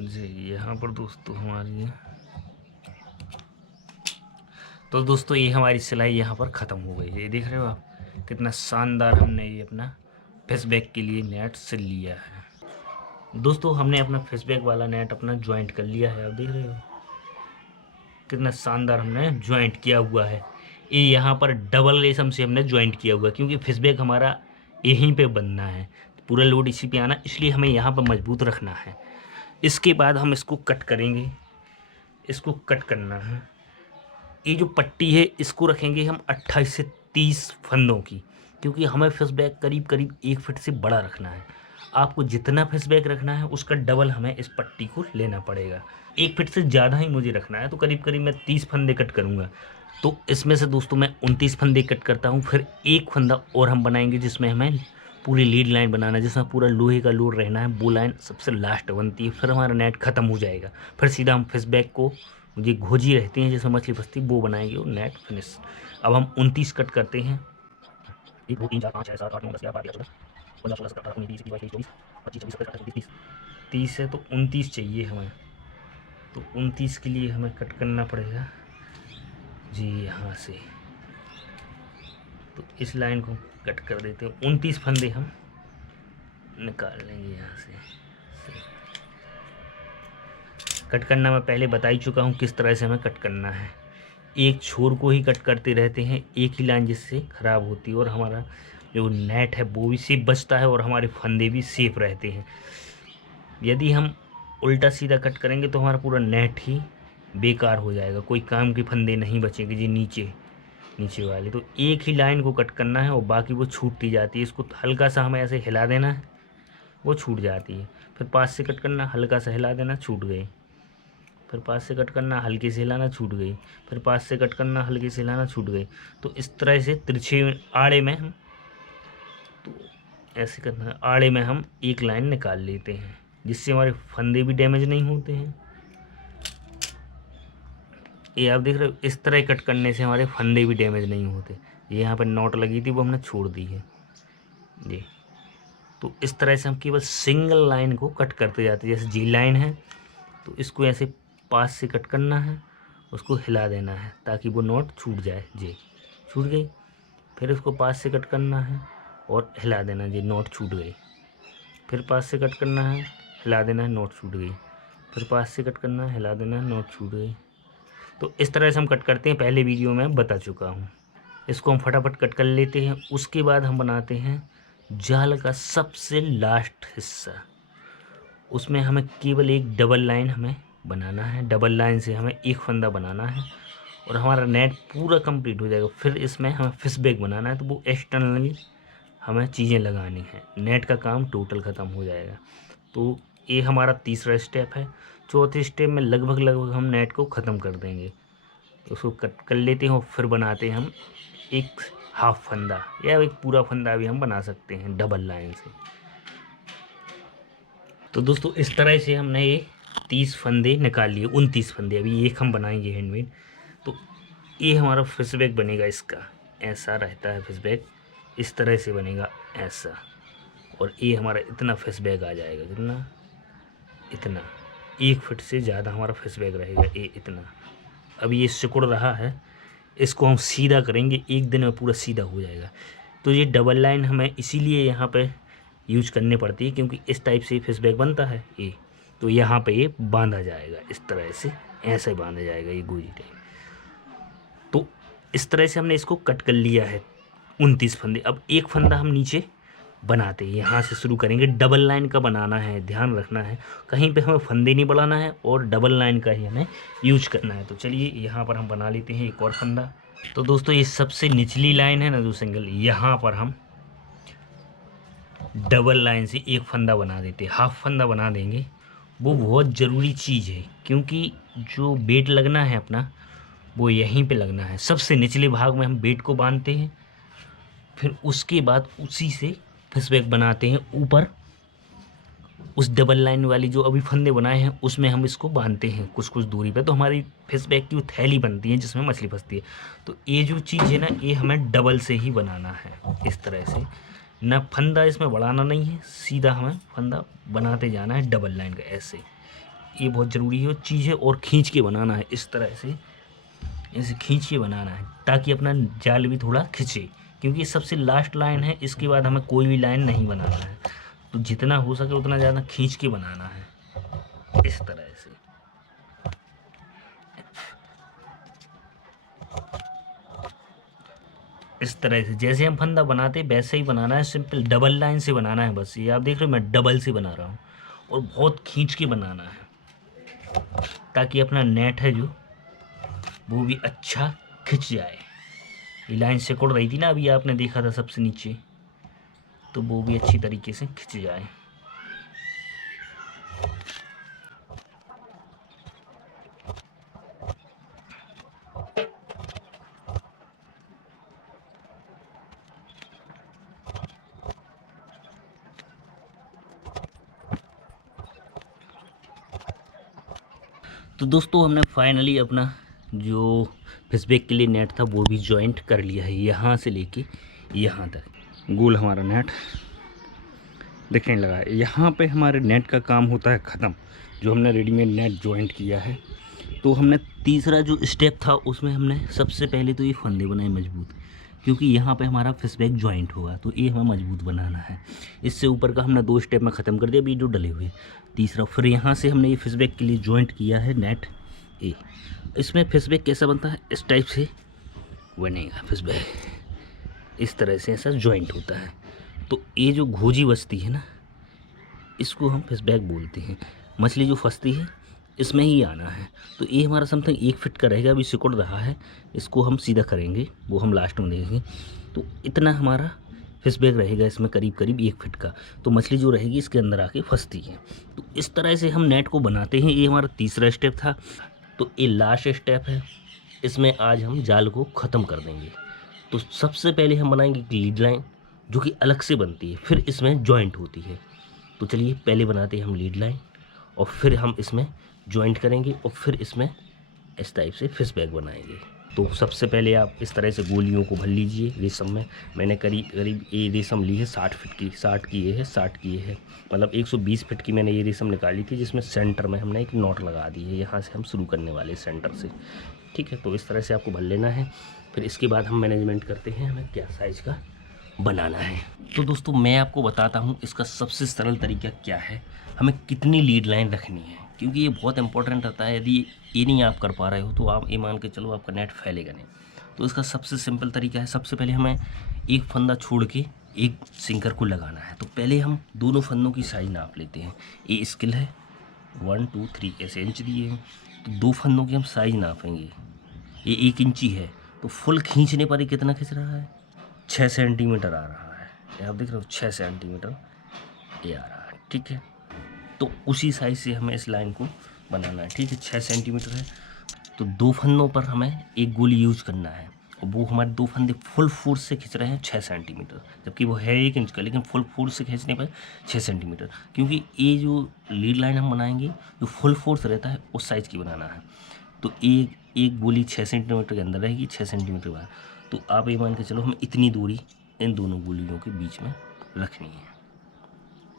जी यहाँ पर दोस्तों हमारी है, तो दोस्तों ये हमारी सिलाई यहाँ पर ख़त्म हो गई है। ये देख रहे हो आप कितना शानदार हमने ये अपना फिश बैग के लिए नेट सिल लिया है। दोस्तों हमने अपना फिश बैग वाला नेट अपना ज्वाइंट कर लिया है। आप देख रहे हो कितना शानदार हमने ज्वाइंट किया हुआ है। ये यहाँ पर डबल रेशम से हमने ज्वाइंट किया हुआ है, क्योंकि फिश बैग हमारा यहीं पे बनना है, पूरा लोड इसी पे आना, इसलिए हमें यहाँ पर मजबूत रखना है। इसके बाद हम इसको कट करेंगे। इसको कट करना है। ये जो पट्टी है इसको रखेंगे हम 28 से 30 फंदों की, क्योंकि हमें फिश बैग करीब करीब 1 फीट से बड़ा रखना है। आपको जितना फिश बैग रखना है उसका डबल हमें इस पट्टी को लेना पड़ेगा। 1 फीट से ज़्यादा ही मुझे रखना है, तो करीब करीब मैं 30 फंदे कट करूँगा। तो इसमें से दोस्तों मैं 29 फंदे कट करता हूँ। फिर एक फंदा और हम बनाएंगे जिसमें हमें पूरी लीड लाइन बनाना है, जिसमें पूरा लोहे का लोड रहना है। वो लाइन सबसे लास्ट बनती है, फिर हमारा नेट ख़त्म हो जाएगा। फिर सीधा हम फिश बैग को, जो घोजी रहती हैं जिसमें मछली फंसती, वो बनाएंगे और नेट फिनिश। अब हम 29 कट करते हैं। 1 2 3 4 5 6 7 8 9 10 11 12 13 14 15 16 17 18 19 20 21 22 23 24 25 26 27 28 29 30 है तो 29 चाहिए हमें। तो 29 के लिए हमें कट करना पड़ेगा जी यहाँ से। तो इस लाइन को कट कर देते हैं। 29 फंदे हम निकाल लेंगे यहाँ से। कट करना मैं पहले बता ही चुका हूँ किस तरह से हमें कट करना है। एक छोर को ही कट करते रहते हैं, एक ही लाइन, जिससे ख़राब होती है और हमारा जो नेट है वो भी सेफ बचता है और हमारे फंदे भी सेफ रहते हैं। यदि हम उल्टा सीधा कट करेंगे तो हमारा पूरा नेट ही बेकार हो जाएगा, कोई काम के फंदे नहीं बचेंगे जी नीचे वाले। तो एक ही लाइन को कट करना है और बाकी वो छूटती जाती है। इसको हल्का सा हमें ऐसे हिला देना है, वो छूट जाती है। फिर पास से कट करना, हल्का सा हिला देना, छूट गई। फिर पास से कट करना, हल्के से हिलाना, छूट गई। फिर पास से कट करना, हल्के से हिलाना, छूट गई। तो इस तरह से तिरछे आड़े में हम, तो ऐसे करना है, आड़े में हम एक लाइन निकाल लेते हैं, जिससे हमारे फंदे भी डैमेज नहीं होते हैं। ये आप देख रहे हो, इस तरह कट करने से हमारे फंदे भी डैमेज नहीं होते। ये यहाँ पर नॉट लगी थी वो हमने छोड़ दी है जी। तो इस तरह से हम केवल सिंगल लाइन को कट करते जाते हैं। जैसे जी लाइन है तो इसको ऐसे पास से कट करना है, उसको हिला देना है ताकि वो नॉट छूट जाए जी। छूट गई। फिर उसको पास से कट करना है और हिला देना जी, नॉट छूट गई। फिर पास से कट करना है, हिला देना है, नॉट छूट गई। फिर पास से कट करना है, हिला देना है, नॉट छूट गई। तो इस तरह से हम कट करते हैं, पहले वीडियो में बता चुका हूँ। इसको हम फटाफट कट कर लेते हैं। उसके बाद हम बनाते हैं जाल का सबसे लास्ट हिस्सा। उसमें हमें केवल एक डबल लाइन हमें बनाना है। डबल लाइन से हमें एक फंदा बनाना है और हमारा नेट पूरा कंप्लीट हो जाएगा। फिर इसमें हमें फिश बैग बनाना है, तो वो एक्सटर्नली हमें चीज़ें लगानी है। नेट का काम टोटल ख़त्म हो जाएगा। तो ये हमारा तीसरा स्टेप है। चौथे स्टेप में लगभग हम नेट को ख़त्म कर देंगे। तो उसको कट कर लेते हैं और फिर बनाते हैं हम एक हाफ फंदा या एक पूरा फंदा भी हम बना सकते हैं डबल लाइन से। तो दोस्तों इस तरह से हमने ये 30 फंदे निकाल लिए, 29 फंदे। अभी एक हम बनाएंगे हैंडमेड। तो ये हमारा फिश बैग बनेगा। इसका ऐसा रहता है फिश बैग, इस तरह से बनेगा ऐसा। और ये हमारा इतना फिश बैग आ जाएगा, कितना, इतना 1 फीट से ज़्यादा हमारा फिश बैग रहेगा, ये इतना। अभी ये सिकुड़ रहा है, इसको हम सीधा करेंगे, एक दिन में पूरा सीधा हो जाएगा। तो तो ये डबल लाइन हमें इसीलिए यहाँ पे यूज करनी पड़ती है क्योंकि इस टाइप से फिश बैग बनता है ये। तो यहाँ पे ये बांधा जाएगा इस तरह से, ऐसे बांधा जाएगा ये गोजी टाइप। तो इस तरह से हमने इसको कट कर लिया है 29 फंदे। अब एक फंदा हम नीचे बनाते हैं, यहाँ से शुरू करेंगे। डबल लाइन का बनाना है, ध्यान रखना है कहीं पे हमें फंदे नहीं बढ़ाना है और डबल लाइन का ही हमें यूज करना है। तो चलिए यहाँ पर हम बना लेते हैं एक और फंदा। तो दोस्तों ये सबसे निचली लाइन है ना जो सिंगल, यहाँ पर हम डबल लाइन से एक फंदा बना देते हैं, हाफ फंदा बना देंगे। वो बहुत ज़रूरी चीज़ है क्योंकि जो बेट लगना है अपना वो यहीं पे लगना है। सबसे निचले भाग में हम बेट को बांधते हैं, फिर उसके बाद उसी से फिश बैग बनाते हैं। ऊपर उस डबल लाइन वाली जो अभी फंदे बनाए हैं उसमें हम इसको बांधते हैं कुछ कुछ दूरी पे, तो हमारी फिश बैग की वो थैली बनती है जिसमें मछली फंसती है। तो ये जो चीज़ है ना ये हमें डबल से ही बनाना है, इस तरह से। ना फंदा इसमें बढ़ाना नहीं है, सीधा हमें फंदा बनाते जाना है डबल लाइन का ऐसे। ये बहुत ज़रूरी है चीज़ है। और खींच के बनाना है इस तरह से, ऐसे खींच के बनाना है ताकि अपना जाल भी थोड़ा खिंचे, क्योंकि ये सबसे लास्ट लाइन है। इसके बाद हमें कोई भी लाइन नहीं बनाना है, तो जितना हो सके उतना ज़्यादा खींच के बनाना है इस तरह से। इस तरह से जैसे हम फंदा बनाते वैसे ही बनाना है, सिंपल डबल लाइन से बनाना है बस। ये आप देख रहे हो मैं डबल से बना रहा हूँ और बहुत खींच के बनाना है ताकि अपना नेट है जो वो भी अच्छा खिंच जाए। ये लाइन सिकुड़ रही थी ना अभी आपने देखा था सबसे नीचे, तो वो भी अच्छी तरीके से खिंच जाए। तो दोस्तों हमने फाइनली अपना जो फिश बैग के लिए नेट था वो भी जॉइंट कर लिया है, यहाँ से लेके यहाँ तक गोल हमारा नेट दिखने लगा है। यहाँ पे हमारे नेट का काम होता है ख़त्म, जो हमने रेडीमेड नेट जॉइंट किया है। तो हमने तीसरा जो स्टेप था उसमें हमने सबसे पहले तो ये फंदे बनाए मजबूत, क्योंकि यहाँ पे हमारा फिश बैग जॉइंट होगा तो ये हमें मजबूत बनाना है। इससे ऊपर का हमने 2 स्टेप में ख़त्म कर दिया, अभी जो डले हुए तीसरा। फिर यहाँ से हमने ये फिश बैग के लिए जॉइंट किया है नेट ए। इसमें फिश बैग कैसा बनता है, इस टाइप से बनेगा फिश बैग, इस तरह से ऐसा जॉइंट होता है। तो ये जो घोजी बचती है ना इसको हम फिश बैग बोलते हैं। मछली जो फंसती है इसमें ही आना है। तो ये हमारा समथिंग 1 फीट का रहेगा, अभी सिकुड़ रहा है, इसको हम सीधा करेंगे वो हम लास्ट में देखेंगे। तो इतना हमारा फिश बैग रहेगा इसमें करीब करीब 1 फीट का। तो मछली जो रहेगी इसके अंदर आके फंसती है। तो इस तरह से हम नेट को बनाते हैं। ये हमारा तीसरा स्टेप था। तो ये लास्ट स्टेप है, इसमें आज हम जाल को ख़त्म कर देंगे। तो सबसे पहले हम बनाएंगे एक लीड लाइन जो कि अलग से बनती है, फिर इसमें जॉइंट होती है। तो चलिए पहले बनाते हैं हम लीड लाइन और फिर हम इसमें जॉइंट करेंगे और फिर इसमें इस टाइप से फिश बैग बनाएंगे। तो सबसे पहले आप इस तरह से गोलियों को भर लीजिए रेशम में। मैंने करीब करीब ये रेशम ली है 60 फीट की, 60 की ये है, 60 की ये है, मतलब 120 फीट की मैंने ये रेशम निकाली थी, जिसमें सेंटर में हमने एक नॉट लगा दी है। यहाँ से हम शुरू करने वाले सेंटर से, ठीक है। तो इस तरह से आपको भर लेना है। फिर इसके बाद हम मैनेजमेंट करते हैं हमें क्या साइज़ का बनाना है। तो दोस्तों मैं आपको बताता हूँ इसका सबसे सरल तरीका क्या है, हमें कितनी लीड लाइन रखनी है, क्योंकि ये बहुत इंपॉर्टेंट रहता है। यदि ये नहीं आप कर पा रहे हो तो आप ये मान के चलो आपका नेट फैलेगा नहीं। तो इसका सबसे सिंपल तरीका है, सबसे पहले हमें एक फंदा छोड़ के एक सिंकर को लगाना है। तो पहले हम दोनों फंदों की साइज नाप लेते हैं। ये स्केल है 1 2 3 ऐसे इंच दिए हैं, तो 2 फंदों की हम साइज नापेंगे। ये 1 इंची है, तो फुल खींचने पर ये कितना खींच रहा है, 6 सेंटीमीटर आ रहा है। ये आप देख रहे हो 6 सेंटीमीटर ये आ रहा है, ठीक है। तो उसी साइज से हमें इस लाइन को बनाना है, ठीक है। 6 सेंटीमीटर है तो 2 फंदों पर हमें एक गोली यूज करना है, और वो हमारे 2 फंदे फुल फोर्स से खींच रहे हैं 6 सेंटीमीटर, जबकि वो है 1 इंच का, लेकिन फुल फोर्स से खींचने पर 6 सेंटीमीटर। क्योंकि ये जो लीड लाइन हम बनाएंगे जो फुल फोर्स रहता है उस साइज़ की बनाना है। तो एक गोली 6 सेंटीमीटर के अंदर रहेगी, 6 सेंटीमीटर बाहर। तो आप ये मान के चलो हमें इतनी दूरी इन दोनों गोलियों के बीच में रखनी है।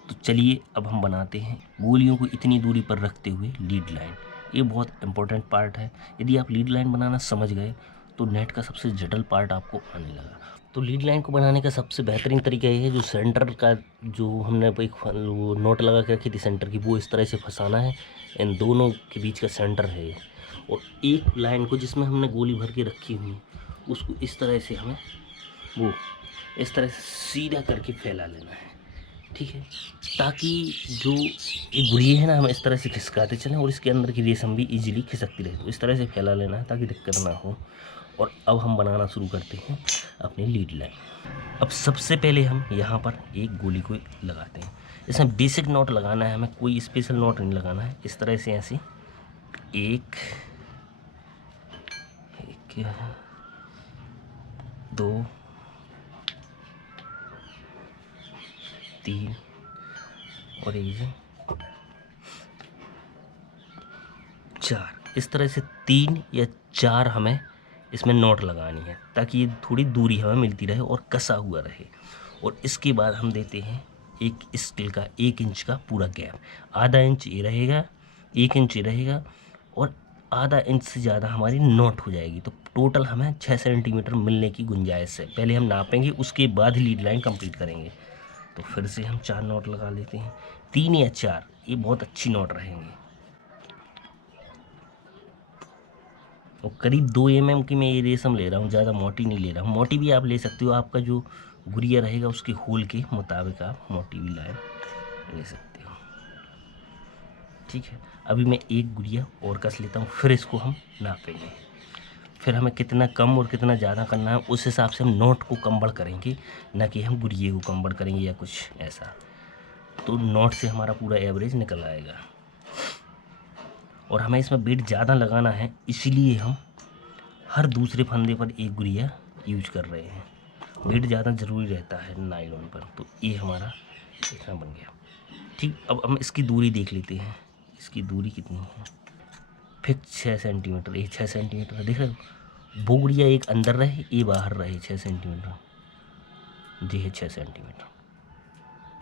तो चलिए अब हम बनाते हैं गोलियों को इतनी दूरी पर रखते हुए लीड लाइन। ये बहुत इंपॉर्टेंट पार्ट है। यदि आप लीड लाइन बनाना समझ गए तो नेट का सबसे जटिल पार्ट आपको आने लगा। तो लीड लाइन को बनाने का सबसे बेहतरीन तरीका ये है, जो सेंटर का जो हमने एक वो नोट लगा के रखी थी सेंटर की, वो इस तरह से फंसाना है। इन दोनों के बीच का सेंटर है ये। और एक लाइन को जिसमें हमने गोली भर के रखी हुई उसको इस तरह से हमें वो इस तरह से सीधा करके फैला लेना है, ठीक है, ताकि जो एक गुड़िया है ना, हम इस तरह से खिसकाते चलें और इसके अंदर की रेशम भी इजीली खिसकती रहे। तो इस तरह से फैला लेना है ताकि दिक्कत ना हो। और अब हम बनाना शुरू करते हैं अपनी लीड लाइन। अब सबसे पहले हम यहाँ पर एक गोली को लगाते हैं। इसमें बेसिक नॉट लगाना है, हमें कोई स्पेशल नॉट नहीं लगाना है। इस तरह से ऐसे एक 2 3 और ये 4, इस तरह से 3 या 4 हमें इसमें नोट लगानी है ताकि ये थोड़ी दूरी हमें मिलती रहे और कसा हुआ रहे। और इसके बाद हम देते हैं एक स्केल का 1 इंच का पूरा गैप। आधा इंच ये रहेगा, 1 इंच ये रहेगा और आधा इंच से ज़्यादा हमारी नोट हो जाएगी। तो टोटल हमें 6 सेंटीमीटर मिलने की गुंजाइश है। पहले हम नापेंगे, उसके बाद ही लीड लाइन कंप्लीट करेंगे। तो फिर से हम 4 नोट लगा लेते हैं, 3 या 4, ये बहुत अच्छी नोट रहेंगे। और करीब 2 mm की मैं ये रेशम ले रहा हूँ, ज़्यादा मोटी नहीं ले रहा हूँ। मोटी भी आप ले सकते हो, आपका जो गुड़िया रहेगा उसके होल के मुताबिक आप मोटी भी लाइन ले सकते हो, ठीक है। अभी मैं एक गुड़िया और कस लेता हूँ, फिर इसको हम नापेंगे। फिर हमें कितना कम और कितना ज़्यादा करना है उस हिसाब से हम नोट को कम बढ़ करेंगे, ना कि हम गुड़िए को कम बढ़ करेंगे या कुछ ऐसा। तो नोट से हमारा पूरा एवरेज निकल आएगा। और हमें इसमें बीट ज़्यादा लगाना है, इसीलिए हम हर दूसरे फंदे पर एक गुड़िया यूज कर रहे हैं। बीट ज़्यादा ज़रूरी रहता है नायलॉन पर। तो ये हमारा इतना बन गया, ठीक। अब हम इसकी दूरी देख लेते हैं, इसकी दूरी कितनी है। फिक्स 6 सेंटीमीटर, ये 6 सेंटीमीटर देख रहे हो। वो गुड़िया एक अंदर रहे, ये बाहर रहे 6 सेंटीमीटर, जी है 6 सेंटीमीटर,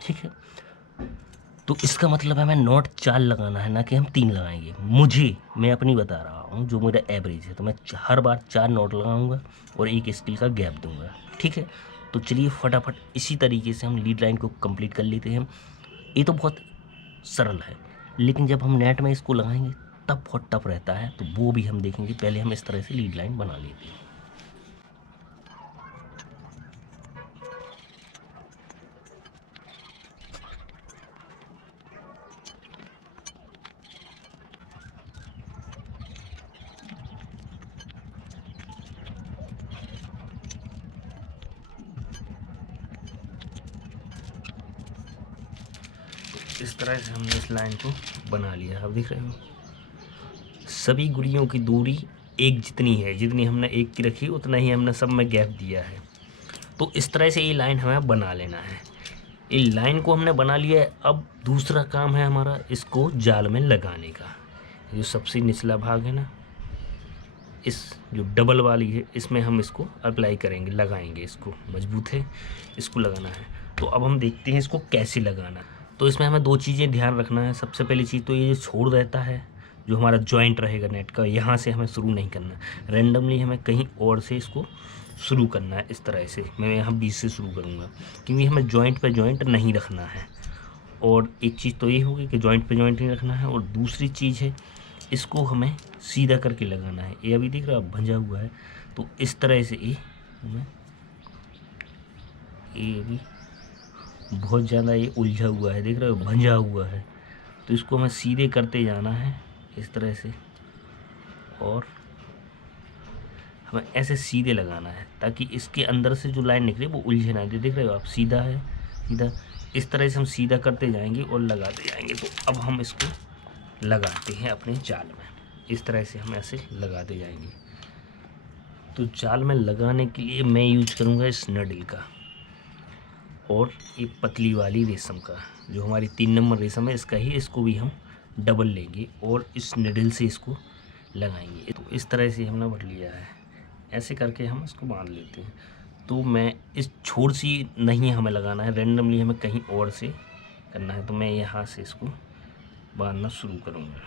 ठीक है। तो इसका मतलब है हमें नोट 4 लगाना है, ना कि हम 3 लगाएंगे। मैं अपनी बता रहा हूँ, जो मेरा एवरेज है, तो मैं हर बार 4 नोट लगाऊंगा और एक स्केल का गैप दूंगा, ठीक है। तो चलिए फटाफट इसी तरीके से हम लीड लाइन को कंप्लीट कर लेते हैं। ये तो बहुत सरल है, लेकिन जब हम नेट में इसको लगाएंगे तब बहुत टफ रहता है। तो वो भी हम देखेंगे। पहले हम इस तरह से लीड लाइन बना लेते हैं। इस तरह से हमने इस लाइन को बना लिया। अब देख रहे हो सभी गुड़ियों की दूरी एक जितनी है, जितनी हमने एक की रखी उतना ही हमने सब में गैप दिया है। तो इस तरह से ये लाइन हमें बना लेना है। ये लाइन को हमने बना लिया है। अब दूसरा काम है हमारा इसको जाल में लगाने का। जो सबसे निचला भाग है ना, इस जो डबल वाली है, इसमें हम इसको अप्लाई करेंगे, लगाएंगे। इसको मजबूत है, इसको लगाना है। तो अब हम देखते हैं इसको कैसे लगाना है। तो इसमें हमें 2 चीज़ें ध्यान रखना है। सबसे पहली चीज़ तो ये जो छोड़ रहता है, जो हमारा जॉइंट रहेगा नेट का, यहाँ से हमें शुरू नहीं करना। रैंडमली हमें कहीं और से इसको शुरू करना है। इस तरह से मैं यहाँ बीच से शुरू करूँगा, क्योंकि हमें जॉइंट पे जॉइंट नहीं रखना है। और एक चीज़ तो ये होगी कि जॉइंट पे जॉइंट नहीं रखना है। और दूसरी चीज़ है, इसको हमें सीधा करके लगाना है। ये अभी दिख रहा है भंजा हुआ है, तो इस तरह से ये हमें, ये अभी बहुत ज़्यादा ये उलझा हुआ है, देख रहे हो भंजा हुआ है। तो इसको हमें सीधे करते जाना है इस तरह से, और हमें ऐसे सीधे लगाना है ताकि इसके अंदर से जो लाइन निकले वो उलझे ना। देख रहे हो आप, सीधा है, सीधा। इस तरह से हम सीधा करते जाएंगे और लगाते जाएंगे। तो अब हम इसको लगाते हैं अपने जाल में। इस तरह से हम ऐसे लगाते जाएंगे। तो जाल में लगाने के लिए मैं यूज करूँगा इस नडिल का, और ये पतली वाली रेशम का, जो हमारी 3 नंबर रेशम है इसका ही, इसको भी हम डबल लेंगे और इस निडल से इसको लगाएंगे। तो इस तरह से हमने भर लिया है, ऐसे करके हम इसको बांध लेते हैं। तो मैं इस छोर सी नहीं हमें लगाना है, रैंडमली हमें कहीं और से करना है। तो मैं यहाँ से इसको बांधना शुरू करूँगा।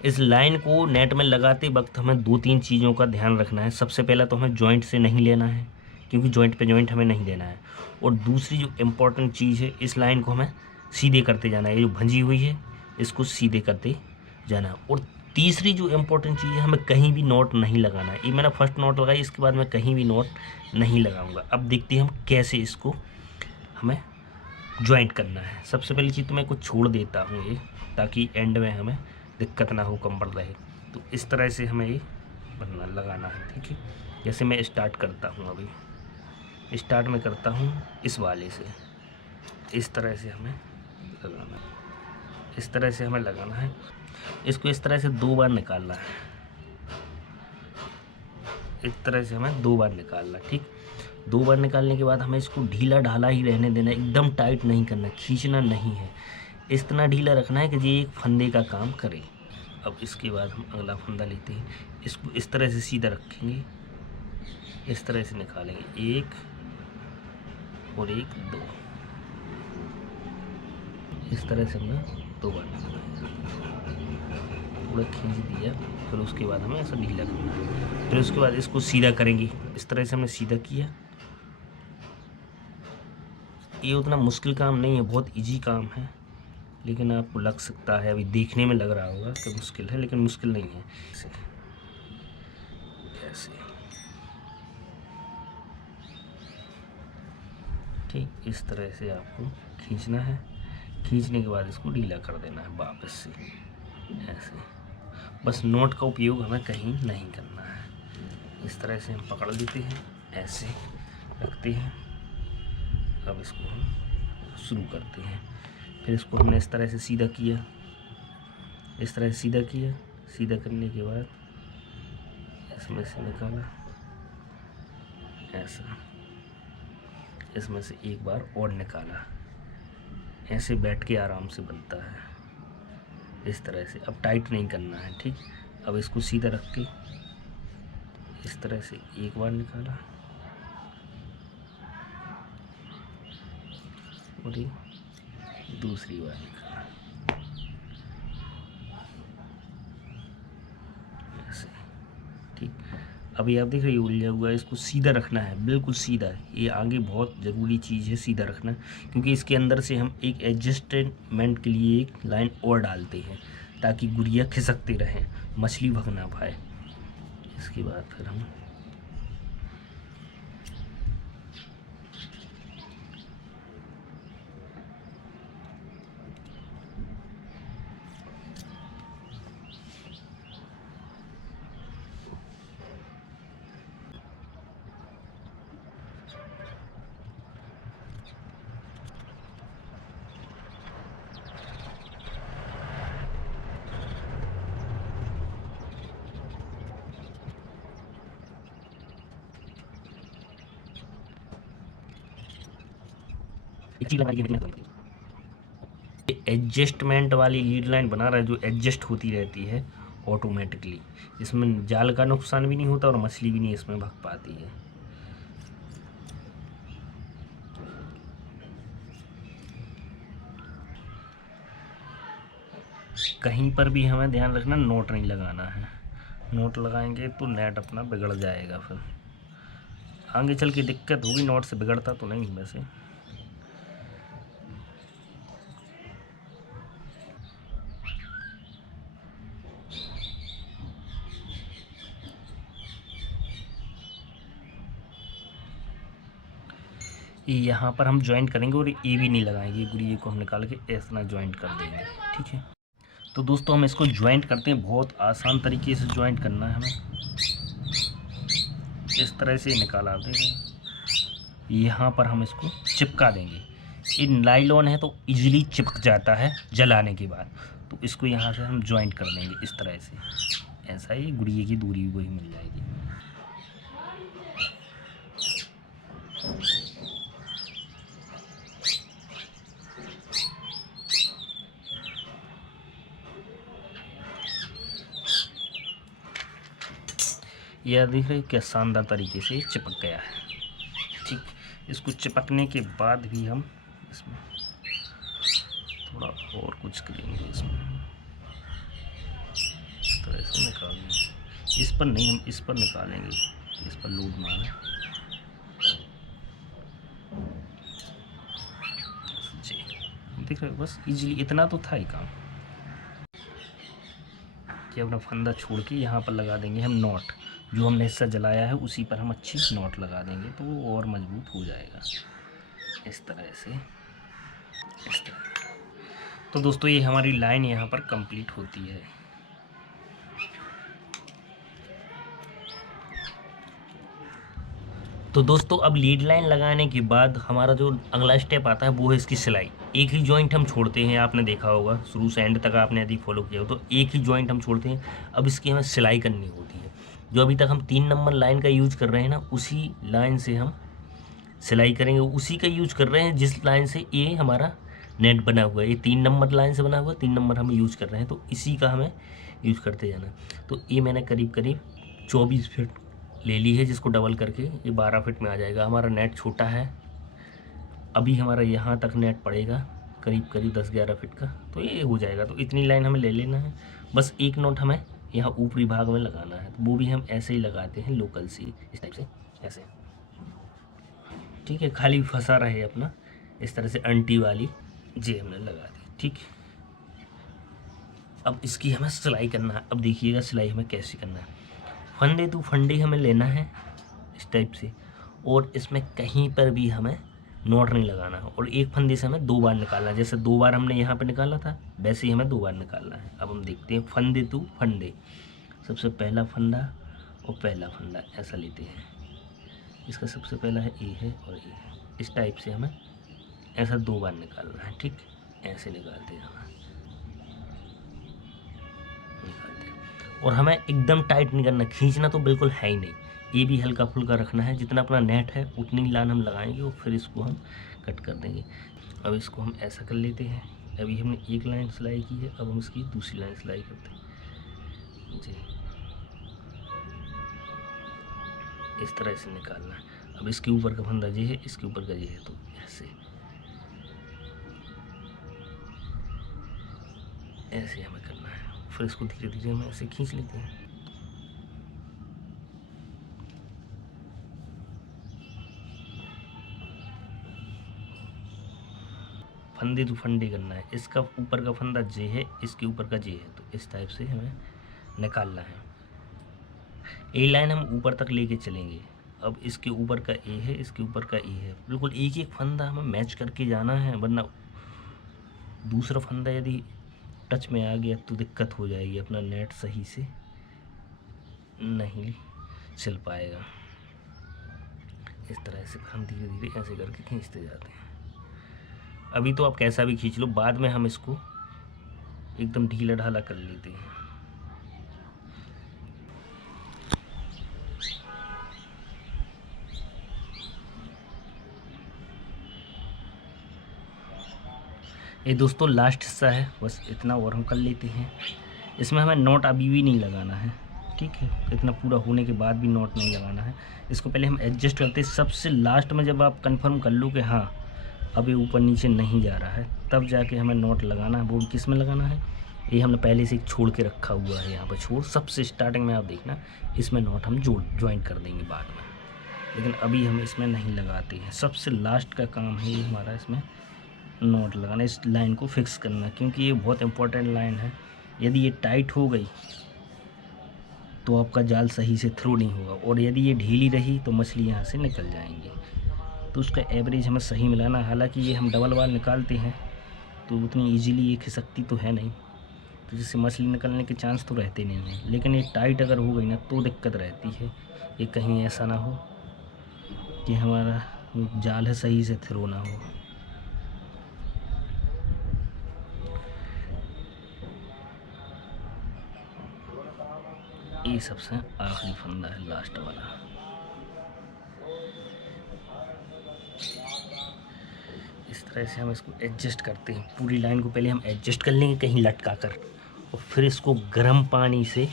इस लाइन को नेट में लगाते वक्त हमें 2-3 चीज़ों का ध्यान रखना है। सबसे पहला तो हमें जॉइंट से नहीं लेना है, क्योंकि जॉइंट पे जॉइंट हमें नहीं देना है। और दूसरी जो इम्पोर्टेंट चीज़ है, इस लाइन को हमें सीधे करते जाना है। ये जो भंजी हुई है इसको सीधे करते जाना है। और तीसरी जो इम्पोर्टेंट चीज़ है, हमें कहीं भी नोट नहीं लगाना है। ये मैंने फर्स्ट नोट लगाई, इसके बाद मैं कहीं भी नोट नहीं लगाऊंगा। अब देखते हैं हम कैसे इसको हमें जॉइंट करना है। सबसे पहली चीज़ तो मैं कुछ छोड़ देता हूँ ये, ताकि एंड में हमें दिक्कत ना हो, कंबल रहे। तो इस तरह से हमें ये बनना लगाना है, ठीक है। जैसे मैं स्टार्ट करता हूँ, अभी स्टार्ट में करता हूँ इस वाले से, इस तरह से हमें लगाना है, इस तरह से हमें लगाना है। इसको इस तरह से 2 बार निकालना है, इस तरह से हमें 2 बार निकालना, ठीक। 2 बार निकालने के बाद हमें इसको ढीला ढाला ही रहने देना है, एकदम टाइट नहीं करना, खींचना नहीं है। इतना ढीला रखना है कि ये एक फंदे का काम करे। अब इसके बाद हम अगला फंदा लेते हैं, इसको इस तरह से सीधा रखेंगे, इस तरह से निकालेंगे, 1 और 1 2, इस तरह से हमने 2 बार निकाला, थोड़ा खींच दिया। फिर उसके बाद हमें ऐसा ढीला करना है। फिर उसके बाद इसको सीधा करेंगे, इस तरह से हमने सीधा किया। ये उतना मुश्किल काम नहीं है, बहुत इजी काम है, लेकिन आपको लग सकता है, अभी देखने में लग रहा होगा कि मुश्किल है, लेकिन मुश्किल नहीं है। ऐसे ठीक इस तरह से आपको खींचना है। खींचने के बाद इसको ढीला कर देना है वापस से, ऐसे। बस नोट का उपयोग हमें कहीं नहीं करना है। इस तरह से हम पकड़ लेते हैं, ऐसे रखते हैं। अब इसको हम शुरू करते हैं। फिर इसको हमने इस तरह से सीधा किया, इस तरह से सीधा किया। सीधा करने के बाद इसमें से निकाला, ऐसा। इसमें से एक बार और निकाला, ऐसे बैठ के आराम से बनता है, इस तरह से। अब टाइट नहीं करना है, ठीक। अब इसको सीधा रख के इस तरह से एक बार निकाला और ये दूसरी बार निकाला, ऐसे, ठीक। अभी आप देख रहे हैं उलझा हुआ है, इसको सीधा रखना है, बिल्कुल सीधा। ये आगे बहुत ज़रूरी चीज़ है, सीधा रखना, क्योंकि इसके अंदर से हम एक एडजस्टमेंट के लिए एक लाइन और डालते हैं, ताकि गुड़िया खिसकते रहें, मछली भग ना पाए। इसके बाद फिर हम एक चीज़ लगाई, एडजस्टमेंट वाली लीड लाइन बना रहा है, जो एडजस्ट होती रहती है ऑटोमेटिकली। इसमें जाल का नुकसान भी नहीं होता और मछली भी नहीं इसमें भग पाती है। कहीं पर भी हमें ध्यान रखना, नोट नहीं लगाना है। नोट लगाएंगे तो नेट अपना बिगड़ जाएगा, फिर आगे चल के दिक्कत होगी। नोट से बिगड़ता तो नहीं वैसे। यहाँ पर हम ज्वाइंट करेंगे और ये भी नहीं लगाएंगे, गुड़िया को हम निकाल के ऐसा ज्वाइंट कर देंगे, ठीक है। तो दोस्तों हम इसको ज्वाइंट करते हैं, बहुत आसान तरीके से ज्वाइंट करना है हमें। इस तरह से निकाला देंगे, यहाँ पर हम इसको चिपका देंगे। ये नायलॉन है तो इजीली चिपक जाता है जलाने के बाद, तो इसको यहाँ से हम ज्वाइंट कर देंगे इस तरह से। ऐसा ही गुड़िया की दूरी वही मिल जाएगी। यह देख रहे क्या शानदार तरीके से चिपक गया है, ठीक। इसको चिपकने के बाद भी हम इसमें थोड़ा और कुछ करेंगे। इसमें तरह से निकाल देंगे। इस पर नहीं, हम इस पर निकालेंगे, इस पर लोड मारा जी, देख रहे हो। बस इजीली इतना तो था ही काम कि अपना फंदा छोड़ के यहाँ पर लगा देंगे हम नॉट। जो हमने हिस्सा जलाया है उसी पर हम अच्छी नॉट लगा देंगे तो वो और मजबूत हो जाएगा इस तरह से, इस तरह। तो दोस्तों ये हमारी लाइन यहाँ पर कंप्लीट होती है। तो दोस्तों अब लीड लाइन लगाने के बाद हमारा जो अगला स्टेप आता है वो है इसकी सिलाई। एक ही जॉइंट हम छोड़ते हैं, आपने देखा होगा शुरू से एंड तक आपने यदि फॉलो किया हो तो एक ही जॉइंट हम छोड़ते हैं। अब इसकी हमें सिलाई करनी होती है। जो अभी तक हम 3 नंबर लाइन का यूज कर रहे हैं ना, उसी लाइन से हम सिलाई करेंगे। उसी का यूज कर रहे हैं जिस लाइन से ये हमारा नेट बना हुआ है। ये 3 नंबर लाइन से बना हुआ है, 3 नंबर हम यूज कर रहे हैं, तो इसी का हमें यूज करते जाना। तो ये मैंने करीब करीब 24 फीट ले ली है, जिसको डबल करके ये 12 फीट में आ जाएगा। हमारा नेट छोटा है, अभी हमारा यहाँ तक नेट पड़ेगा करीब करीब 10-11 फीट का, तो ये हो जाएगा। तो इतनी लाइन हमें ले लेना है। बस एक नोट हमें यहाँ ऊपरी भाग में लगाना है, तो वो भी हम ऐसे ही लगाते हैं लोकल सी, इस टाइप से ऐसे, ठीक है। खाली फंसा रहे अपना इस तरह से अंटी वाली जी हमने लगा दी, ठीक है। अब इसकी हमें सिलाई करना है। अब देखिएगा सिलाई हमें कैसे करना है। फंदे टू फंदे हमें लेना है इस टाइप से, और इसमें कहीं पर भी हमें नॉट नहीं लगाना है। और एक फंदे से हमें 2 बार निकालना है। जैसे 2 बार हमने यहाँ पे निकाला था, वैसे ही हमें 2 बार निकालना है। अब हम देखते हैं फंदे टू फंदे। सबसे पहला फंदा और पहला फंदा ऐसा लेते हैं। इसका सबसे पहला है ए है और ए है। इस टाइप से हमें ऐसा 2 बार निकालना है, ठीक। ऐसे निकालते हैं हमें, निकालते हैं। और हमें एकदम टाइट नहीं करना, खींचना तो बिल्कुल है ही नहीं। ये भी हल्का फुल्का रखना है। जितना अपना नेट है उतनी लाइन हम लगाएंगे और फिर इसको हम कट कर देंगे। अब इसको हम ऐसा कर लेते हैं। अभी हमने एक लाइन सिलाई की है, अब हम इसकी दूसरी लाइन सिलाई करते हैं जी। इस तरह से निकालना है। अब इसके ऊपर का फंदा ये है, इसके ऊपर का ये है, तो ऐसे ऐसे हमें करना है। फिर इसको धीरे धीरे हम ऐसे खींच लेते हैं। फंदे टू फंदे करना है। इसका ऊपर का फंदा जे है, इसके ऊपर का जे है, तो इस टाइप से हमें निकालना है। ए लाइन हम ऊपर तक लेके चलेंगे। अब इसके ऊपर का ए है, इसके ऊपर का ए है, बिल्कुल एक एक फंदा हमें मैच करके जाना है, वरना दूसरा फंदा यदि टच में आ गया तो दिक्कत हो जाएगी। अपना नेट सही से नहीं चल पाएगा। इस तरह से हम धीरे धीरे ऐसे करके खींचते जाते हैं। अभी तो आप कैसा भी खींच लो, बाद में हम इसको एकदम ढीला ढाला कर लेते हैं। ये दोस्तों लास्ट हिस्सा है, बस इतना और हम कर लेते हैं। इसमें हमें नॉट अभी भी नहीं लगाना है, ठीक है। इतना पूरा होने के बाद भी नॉट नहीं लगाना है। इसको पहले हम एडजस्ट करते हैं। सबसे लास्ट में जब आप कंफर्म कर लो कि हाँ अभी ऊपर नीचे नहीं जा रहा है, तब जाके हमें नॉट लगाना है। वो किस में लगाना है, ये हमने पहले से छोड़ के रखा हुआ है यहाँ पर छोड़। सबसे स्टार्टिंग में आप देखना, इसमें नॉट हम ज्वाइन कर देंगे बाद में, लेकिन अभी हम इसमें नहीं लगाते हैं। सबसे लास्ट का काम है ये हमारा, इसमें नॉट लगाना, इस लाइन को फिक्स करना, क्योंकि ये बहुत इंपॉर्टेंट लाइन है। यदि ये टाइट हो गई तो आपका जाल सही से थ्रो नहीं होगा, और यदि ये ढीली रही तो मछली यहाँ से निकल जाएंगी। तो उसका एवरेज हमें सही मिलाना। हालांकि ये हम डबल बार निकालते हैं तो उतनी इजीली ये खिसकती तो है नहीं, तो जिससे मछली निकलने के चांस तो रहते नहीं हैं। लेकिन ये टाइट अगर हो गई ना तो दिक्कत रहती है। ये कहीं ऐसा ना हो कि हमारा जाल है सही से थ्रो ना हो। ये सबसे आखिरी फंदा है, लास्ट वाला। इस तरह से हम इसको एडजस्ट करते हैं। पूरी लाइन को पहले हम एडजस्ट कर लेंगे कहीं लटका कर, और फिर इसको गर्म पानी से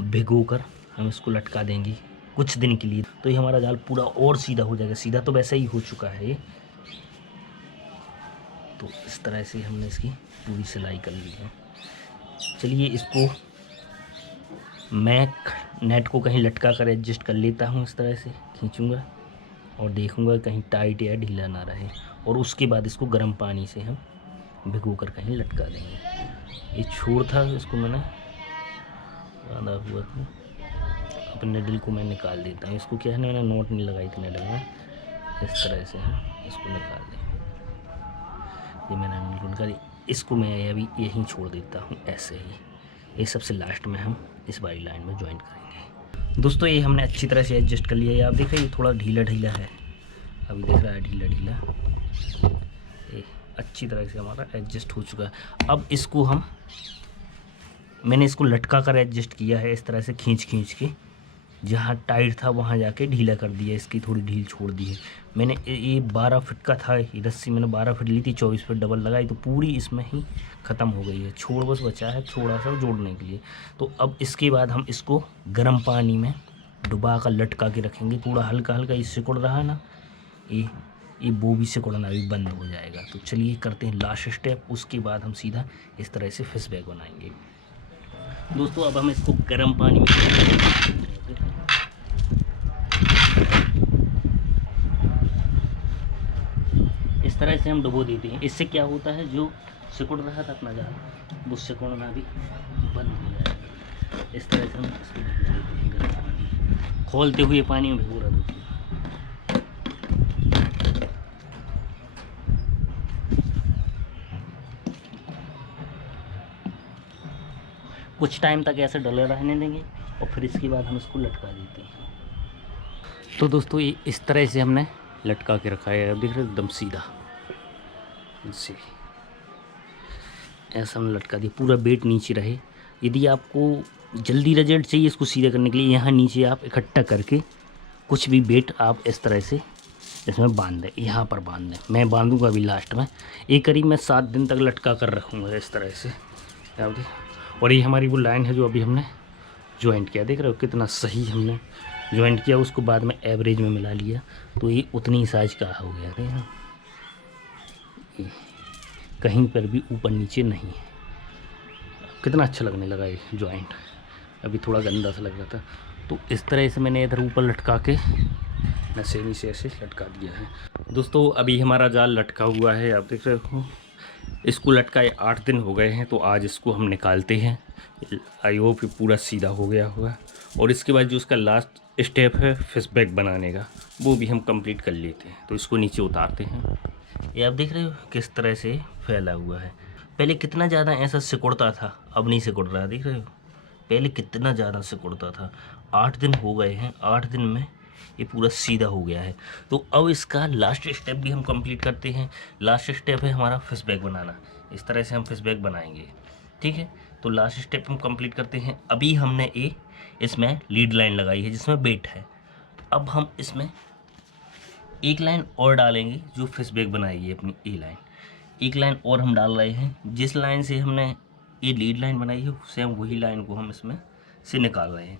भिगो कर हम इसको लटका देंगे कुछ दिन के लिए। तो ये हमारा जाल पूरा और सीधा हो जाएगा। सीधा तो वैसे ही हो चुका है ये। तो इस तरह से हमने इसकी पूरी सिलाई कर ली है। चलिए इसको मैं नेट को कहीं लटका कर एडजस्ट कर लेता हूँ, इस तरह से खींचूँगा और देखूँगा कहीं टाइट या ढीला ना रहे, और उसके बाद इसको गर्म पानी से हम भिगो कर कहीं लटका देंगे। ये छोर था, इसको मैंने बांधा हुआ था, अपने निडल को मैं निकाल देता हूँ। इसको क्या है, मैंने नोट नहीं लगाई थी निडल में, इस तरह से हम इसको निकाल दें। ये मैंने निडल निकाली, इसको मैं अभी यहीं छोड़ देता हूँ ऐसे ही। ये सबसे लास्ट में हम इस वाली लाइन में ज्वाइन करेंगे। दोस्तों ये हमने अच्छी तरह से एडजस्ट कर लिया है। आप देख रहे हैं ये थोड़ा ढीला ढीला है, अभी देख रहा है ढीला ढीला, ये अच्छी तरह से हमारा एडजस्ट हो चुका है। अब इसको मैंने इसको लटका कर एडजस्ट किया है, इस तरह से खींच के, जहाँ टाइट था वहाँ जाके ढीला कर दिया, इसकी थोड़ी ढील छोड़ दी है मैंने। ये 12 फिट का था, ये रस्सी मैंने 12 फिट ली थी, 24 फिट डबल लगाई, तो पूरी इसमें ही ख़त्म हो गई है। छोड़ बस बचा है थोड़ा सा जोड़ने के लिए। तो अब इसके बाद हम इसको गर्म पानी में डुबा कर लटका के रखेंगे। थोड़ा हल्का हल्का ये सिकुड़ रहा है ना, ये वो भी सिकुड़ना भी बंद हो जाएगा। तो चलिए करते हैं लास्ट स्टेप, उसके बाद हम सीधा इस तरह से फिश बैग बनाएंगे। दोस्तों अब हम इसको गर्म पानी में इस तरह से हम डुबो देते हैं। इससे क्या होता है, जो सिकुड़ रहा था अपना जाल, वो सिकुड़ना भी बंद हो जाएगा। इस तरह से हम इसको भिगो देते हैं गर्म पानी, खोलते हुए पानी में भिगो रहा दोस्तों। कुछ टाइम तक ऐसे डले रहने देंगे और फिर इसके बाद हम इसको लटका देते हैं। तो दोस्तों ये इस तरह से हमने लटका के रखा है, अब देख रहे हो एकदम सीधा से ऐसा हमने लटका दिया, पूरा वेट नीचे रहे। यदि आपको जल्दी रिजल्ट चाहिए इसको सीधा करने के लिए, यहाँ नीचे आप इकट्ठा करके कुछ भी वेट आप इस तरह से इसमें बांध दें, यहाँ पर बांध दें। मैं बांधूंगा अभी लास्ट में। एक करीब मैं 7 दिन तक लटका कर रखूँगा इस तरह से, आप देख। और ये हमारी वो लाइन है जो अभी हमने जॉइंट किया, देख रहे हो कितना सही हमने जॉइंट किया। उसको बाद में एवरेज में मिला लिया, तो ये उतनी साइज का हो गया था, कहीं पर भी ऊपर नीचे नहीं है। कितना अच्छा लगने लगा ये जॉइंट, अभी थोड़ा गंदा सा लग रहा था। तो इस तरह से मैंने इधर ऊपर लटका के नसेनी से ऐसे लटका दिया है। दोस्तों अभी हमारा जाल लटका हुआ है, आप देख रहे हो। इसको लटकाए 8 दिन हो गए हैं, तो आज इसको हम निकालते हैं। आई होप पूरा सीधा हो गया होगा। और इसके बाद जो उसका लास्ट स्टेप है फिश बैग बनाने का, वो भी हम कंप्लीट कर लेते हैं। तो इसको नीचे उतारते हैं। ये आप देख रहे हो किस तरह से फैला हुआ है। पहले कितना ज़्यादा ऐसा सिकुड़ता था, अब नहीं सिकुड़ रहा, देख रहे हो। पहले कितना ज़्यादा सिकुड़ता था। 8 दिन हो गए हैं, 8 दिन में ये पूरा सीधा हो गया है। तो अब इसका लास्ट स्टेप भी हम कंप्लीट करते हैं। लास्ट स्टेप है हमारा फिश बैग बनाना। इस तरह से हम फिश बैग बनाएंगे, ठीक है। तो लास्ट स्टेप हम कंप्लीट करते हैं। अभी हमने इसमें लीड लाइन लगाई है जिसमें बेट है। अब हम इसमें एक लाइन और डालेंगे जो फिश बैग बनाएगी अपनी ए लाइन। एक लाइन और हम डाल रहे हैं, जिस लाइन से हमने ये लीड लाइन बनाई है सेम वही लाइन को हम इसमें से निकाल रहे हैं।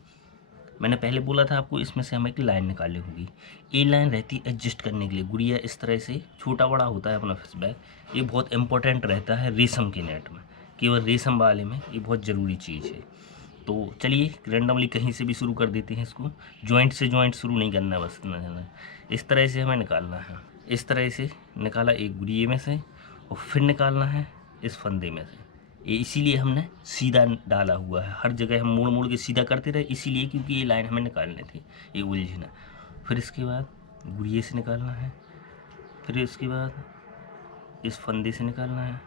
मैंने पहले बोला था आपको इसमें से हमें एक लाइन निकालनी होगी। ए लाइन रहती है एडजस्ट करने के लिए। गुड़िया इस तरह से छोटा बड़ा होता है अपना फिश बैग, ये बहुत इंपॉर्टेंट रहता है रेशम के नेट में, केवल रेशम वाले में ये बहुत ज़रूरी चीज़ है। तो चलिए रैंडमली कहीं से भी शुरू कर देते हैं इसको। जॉइंट से जॉइंट शुरू नहीं करना, बस इतना जाना। इस तरह से हमें निकालना है। इस तरह से निकाला एक गुड़िए में से, और फिर निकालना है इस फंदे में से। ये इसीलिए हमने सीधा डाला हुआ है, हर जगह हम मोड़ मोड़ के सीधा करते रहे, इसीलिए क्योंकि ये लाइन हमें निकालनी थी, ये उलझना। फिर इसके बाद गुड़िए से निकालना है, फिर इसके बाद इस फंदे से निकालना है,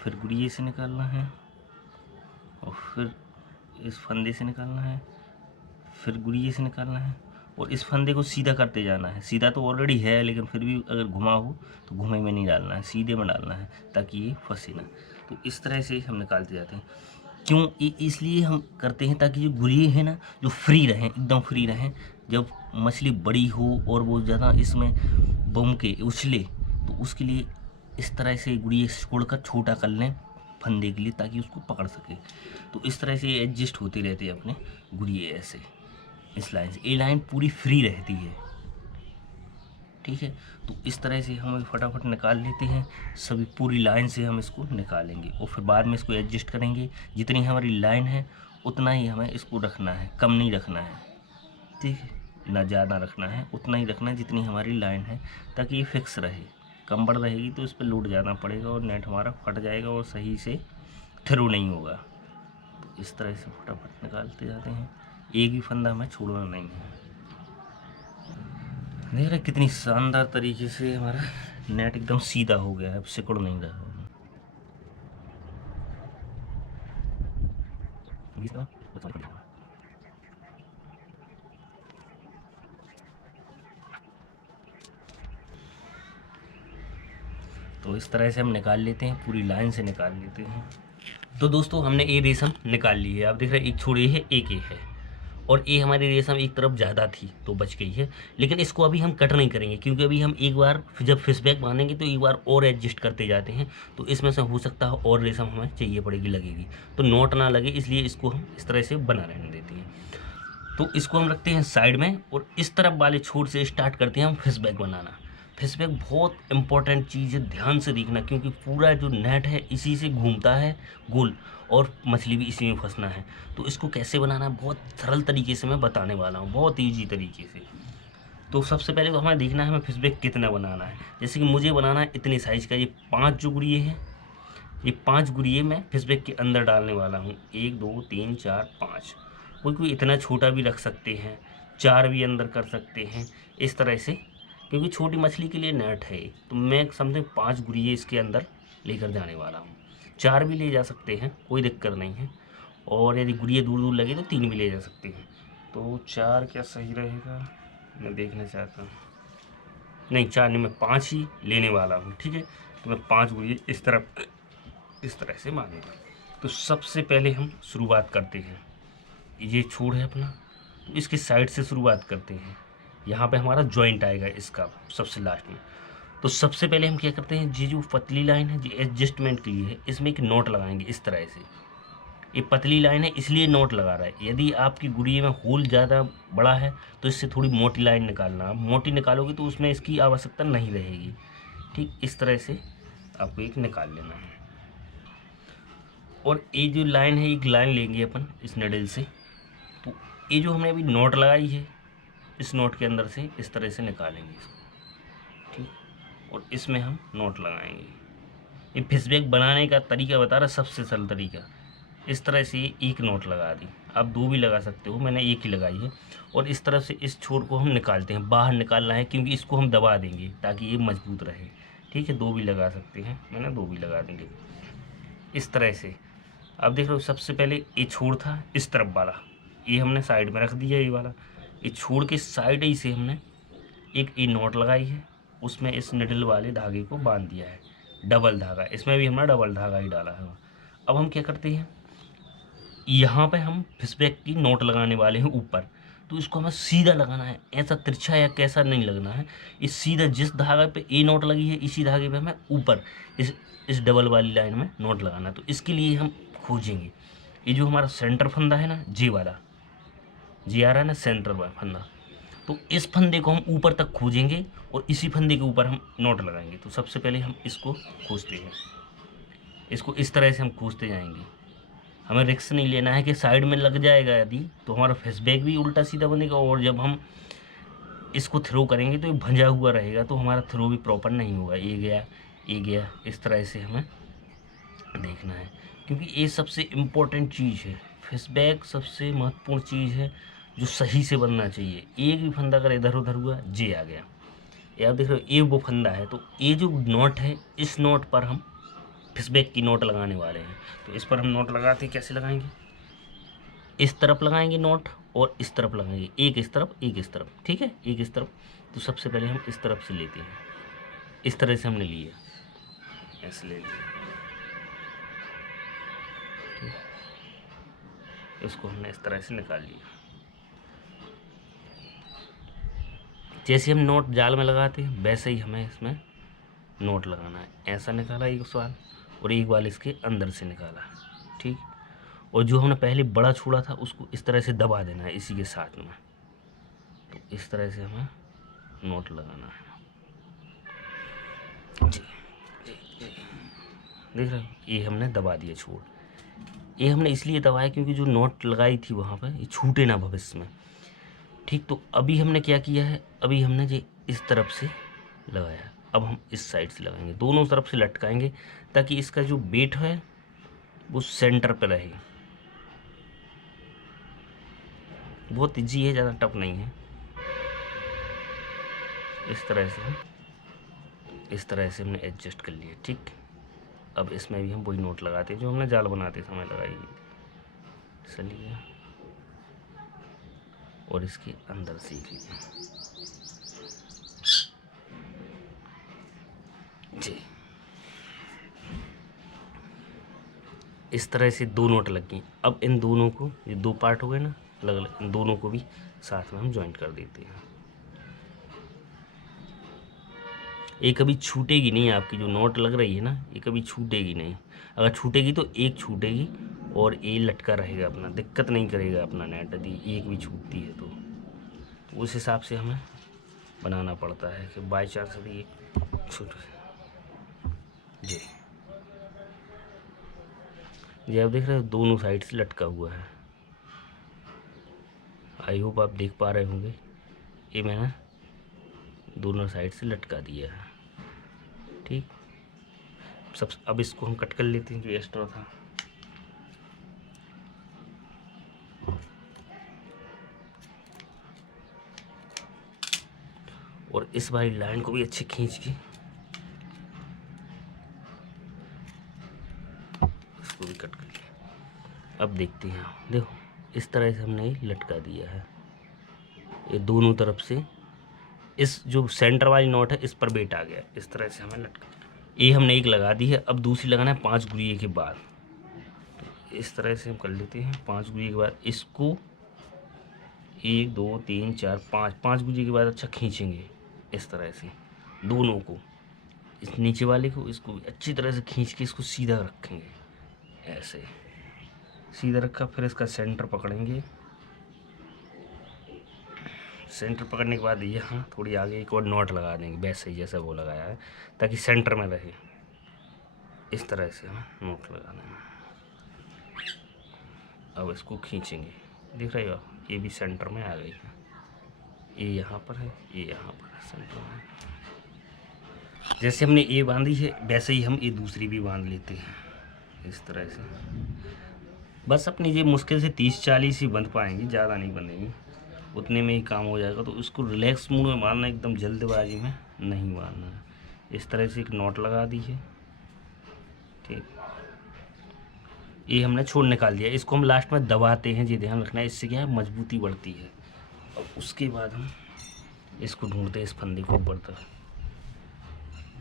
फिर गुड़िए से निकालना है, और फिर इस फंदे से निकालना है, फिर गुड़िए से निकालना है, और इस फंदे को सीधा करते जाना है। सीधा तो ऑलरेडी है, लेकिन फिर भी अगर घुमा हो तो घुमे में नहीं डालना है, सीधे में डालना है ताकि ये फंसे ना। तो इस तरह से हम निकालते जाते हैं। क्यों ये इसलिए हम करते हैं ताकि जो गुड़िए हैं ना, जो फ्री रहें, एकदम फ्री रहें। जब मछली बड़ी हो और वो ज़्यादा इसमें बम के उछले, तो उसके लिए इस तरह से गुड़िए छोड़ कर छोटा कर लें फंदे के लिए, ताकि उसको पकड़ सके। तो इस तरह से एडजस्ट होते रहते हैं अपने गुड़िए ऐसे। इस लाइन से ये लाइन पूरी फ्री रहती है, ठीक है। तो इस तरह से हम फटाफट निकाल लेते हैं सभी, पूरी लाइन से हम इसको निकालेंगे और फिर बाद में इसको एडजस्ट करेंगे। जितनी हमारी लाइन है उतना ही हमें इसको रखना है, कम नहीं रखना है, ठीक है, ना ज़्यादा रखना है, उतना ही रखना है जितनी हमारी लाइन है, ताकि ये फिक्स रहे। कम बढ़ रहेगी तो इस पर लोड ज़्यादा पड़ेगा और नेट हमारा फट जाएगा और सही से थ्रू नहीं होगा। तो इस तरह से फटाफट निकालते जाते हैं, एक भी फंदा हमें छोड़ना नहीं है। देख रहे कितनी शानदार तरीके से हमारा नेट एकदम सीधा हो गया है, अब सिकुड़ नहीं रहा है। तो इस तरह से हम निकाल लेते हैं, पूरी लाइन से निकाल लेते हैं। तो दोस्तों हमने ये रेशम निकाल ली है। आप देख रहे हैं एक छोड़ी है, एक ये है, और ये हमारी रेशम एक तरफ ज़्यादा थी तो बच गई है। लेकिन इसको अभी हम कट नहीं करेंगे, क्योंकि अभी हम एक बार जब फिश बैग बांधेंगे तो एक बार और एडजस्ट करते जाते हैं, तो इसमें से हो सकता है और रेशम हमें चाहिए पड़ेगी, लगेगी, तो नोट ना लगे, इसलिए इसको हम इस तरह से बना रहने देते हैं। तो इसको हम रखते हैं साइड में और इस तरफ वाले छोर से स्टार्ट करते हैं हम फिश बैग बनाना। फिश बैग बहुत इंपॉर्टेंट चीज़ है, ध्यान से देखना, क्योंकि पूरा जो नेट है इसी से घूमता है गोल, और मछली भी इसी में फंसना है। तो इसको कैसे बनाना है बहुत सरल तरीके से मैं बताने वाला हूँ, बहुत ईजी तरीके से। तो सबसे पहले तो हमें देखना है हमें फिश बैग कितना बनाना है। जैसे कि मुझे बनाना है इतने साइज़ का, ये 5 जो गुड़िए हैं, ये 5 गुड़िए मैं फिश बैग के अंदर डालने वाला हूँ। 1 2 3 4 5, कोई कोई इतना छोटा भी रख सकते हैं, 4 भी अंदर कर सकते हैं, इस तरह से, क्योंकि छोटी मछली के लिए नेट है, तो मैं समझे 5 गुड़िए इसके अंदर लेकर जाने वाला हूँ। 4 भी ले जा सकते हैं, कोई दिक्कत नहीं है, और यदि गुड़िए दूर दूर लगे तो 3 भी ले जा सकते हैं। तो 4 क्या सही रहेगा, मैं देखना चाहता हूँ। नहीं 4 नहीं, मैं 5 ही लेने वाला हूँ, ठीक है। तो मैं 5 गुड़िए इस तरह से मांगूंगा। तो सबसे पहले हम शुरुआत करते हैं, ये छोड़ है अपना, तो इसके साइड से शुरुआत करते हैं। यहाँ पे हमारा जॉइंट आएगा इसका सबसे लास्ट में। तो सबसे पहले हम क्या करते हैं, ये जो पतली लाइन है जो एडजस्टमेंट के लिए है, इसमें एक नोट लगाएंगे इस तरह से। ये पतली लाइन है इसलिए नोट लगा रहा है, यदि आपकी गुड़िया में होल ज़्यादा बड़ा है तो इससे थोड़ी मोटी लाइन निकालना। आप मोटी निकालोगे तो उसमें इसकी आवश्यकता नहीं रहेगी, ठीक इस तरह से आपको एक निकाल लेना है। और ये जो लाइन है, एक लाइन लेंगे अपन इस निडल से, तो ये जो हमने अभी नोट लगाई है इस नोट के अंदर से इस तरह से निकालेंगे इसको, ठीक, और इसमें हम नोट लगाएंगे। ये फिश बैग बनाने का तरीका बता रहा, सबसे सरल तरीका। इस तरह से एक नोट लगा दी, आप 2 भी लगा सकते हो, मैंने एक ही लगाई है। और इस तरह से इस छोर को हम निकालते हैं, बाहर निकालना है क्योंकि इसको हम दबा देंगे ताकि ये मजबूत रहे, ठीक है। 2 भी लगा सकते हैं, मैंने 2 भी लगा देंगे इस तरह से। अब देख लो सबसे पहले ये छोर था इस तरफ वाला, ये हमने साइड में रख दिया, ये वाला ये छोड़ के साइड ही से हमने एक ये नोट लगाई है, उसमें इस निडल वाले धागे को बांध दिया है, डबल धागा, इसमें भी हमने डबल धागा ही डाला है। अब हम क्या करते हैं, यहाँ पे हम फिश बैग की नोट लगाने वाले हैं ऊपर, तो इसको हमें सीधा लगाना है, ऐसा तिरछा या कैसा नहीं लगना है। इस सीधा जिस धागे पे ए नोट लगी है इसी धागे पे हमें ऊपर इस डबल वाली लाइन में नोट लगाना है। तो इसके लिए हम खोजेंगे ये जो हमारा सेंटर फंदा है ना, जी वाला, जी आ रहा है ना सेंटर वाला फंदा, तो इस फंदे को हम ऊपर तक खोजेंगे और इसी फंदे के ऊपर हम नोट लगाएंगे। तो सबसे पहले हम इसको खोजते हैं, इसको इस तरह से हम खोजते जाएंगे। हमें रिस्क नहीं लेना है कि साइड में लग जाएगा यदि, तो हमारा फेस बैग भी उल्टा सीधा बनेगा, और जब हम इसको थ्रो करेंगे तो ये भंजा हुआ रहेगा, तो हमारा थ्रो भी प्रॉपर नहीं होगा, ये गया ये गया, इस तरह से हमें देखना है। क्योंकि ये सबसे इम्पोर्टेंट चीज़ है, फिश बैग सबसे महत्वपूर्ण चीज़ है जो सही से बनना चाहिए। एक भी फंदा अगर इधर उधर हुआ, जे आ गया। ये आप देख रहे हो ये वो फंदा है, तो ये जो नोट है इस नोट पर हम फिश बैग की नोट लगाने वाले हैं। तो इस पर हम नोट लगाते हैं, कैसे लगाएंगे, इस तरफ लगाएंगे नोट और इस तरफ लगाएंगे, एक इस तरफ एक इस तरफ, ठीक है, एक इस तरफ। तो सबसे पहले हम इस तरफ से लेते हैं, इस तरह से हमने लिया, ऐसे ले लिया, इसको हमने इस तरह से निकाल लिया। जैसे हम नोट जाल में लगाते हैं वैसे ही हमें इसमें नोट लगाना है। ऐसा निकाला एक सवाल और एक बाल इसके अंदर से निकाला, ठीक। और जो हमने पहले बड़ा छोड़ा था उसको इस तरह से दबा देना है इसी के साथ में। तो इस तरह से हमें नोट लगाना है, जी जी जी, देख रहे हो, ये हमने दबा दिया छोड़। ये हमने इसलिए दबाया क्योंकि जो नॉट लगाई थी वहाँ पर ये छूटे ना भविष्य में। ठीक, तो अभी हमने क्या किया है, अभी हमने ये इस तरफ से लगाया, अब हम इस साइड से लगाएंगे, दोनों तरफ से लटकाएंगे ताकि इसका जो वेट है वो सेंटर पे रहे। बहुत ईजी है, ज़्यादा टफ नहीं है। इस तरह से हमने एडजस्ट कर लिया। ठीक, अब इसमें भी हम वही नोट लगाते हैं जो हमने जाल बनाते समय लगाई चलिए, और इसके अंदर सीख लिया जी। इस तरह से 2 नोट लग गई। अब इन दोनों को, ये 2 पार्ट हो गए ना अलग अलग, इन दोनों को भी साथ में हम ज्वाइंट कर देते हैं। ये कभी छूटेगी नहीं, आपकी जो नोट लग रही है ना ये कभी छूटेगी नहीं। अगर छूटेगी तो एक छूटेगी और ये लटका रहेगा अपना, दिक्कत नहीं करेगा अपना नेट यदि एक भी छूटती है तो उस हिसाब से हमें बनाना पड़ता है कि बाई चांस यदि एक छूट जी। ये आप देख रहे हो दोनों साइड से लटका हुआ है। आई होप आप देख पा रहे होंगे, ये मैंने दोनों साइड से लटका दिया है। ठीक, अब इसको हम कट कर लेते हैं जो एक्स्ट्रा था। और इस वाली लाइन को भी अच्छे खींच के इसको भी कट कर लिया। अब देखते हैं, देखो इस तरह से हमने लटका दिया है, ये दोनों तरफ से इस जो सेंटर वाली नोट है इस पर बेट आ गया, इस तरह से हमें लटका। ये हमने एक लगा दी है, अब दूसरी लगाना है 5 गुरिये के बाद। तो इस तरह से हम कर लेते हैं 5 गुरिये के बाद इसको 1 2 3 4 5 गुरिये के बाद अच्छा खींचेंगे इस तरह से दोनों को, इस नीचे वाले को इसको अच्छी तरह से खींच के इसको सीधा रखेंगे, ऐसे सीधा रखा। फिर इसका सेंटर पकड़ेंगे, सेंटर पकड़ने के बाद यहाँ थोड़ी आगे एक और नॉट लगा देंगे वैसे ही जैसा वो लगाया है ताकि सेंटर में रहे। इस तरह से हमें नॉट लगा देना। अब इसको खींचेंगे, दिख रही हो ये भी सेंटर में आ गई है, ये यहाँ पर है, ये यहाँ पर है सेंटर में। जैसे हमने ये बांधी है वैसे ही हम ये दूसरी भी बांध लेते हैं इस तरह से। बस अपनी ये मुश्किल से 30-40 ही बंध पाएंगे, ज़्यादा नहीं बंधेंगी, उतने में ही काम हो जाएगा। तो इसको रिलैक्स मूड में बांधना, एकदम जल्दबाजी में नहीं बांधना है। इस तरह से एक नॉट लगा दी है। ठीक, ये हमने छोड़ निकाल दिया, इसको हम लास्ट में दबाते हैं, ये ध्यान रखना है, इससे क्या है मजबूती बढ़ती है। और उसके बाद हम इसको ढूंढते हैं इस फंदे को ऊपर तक।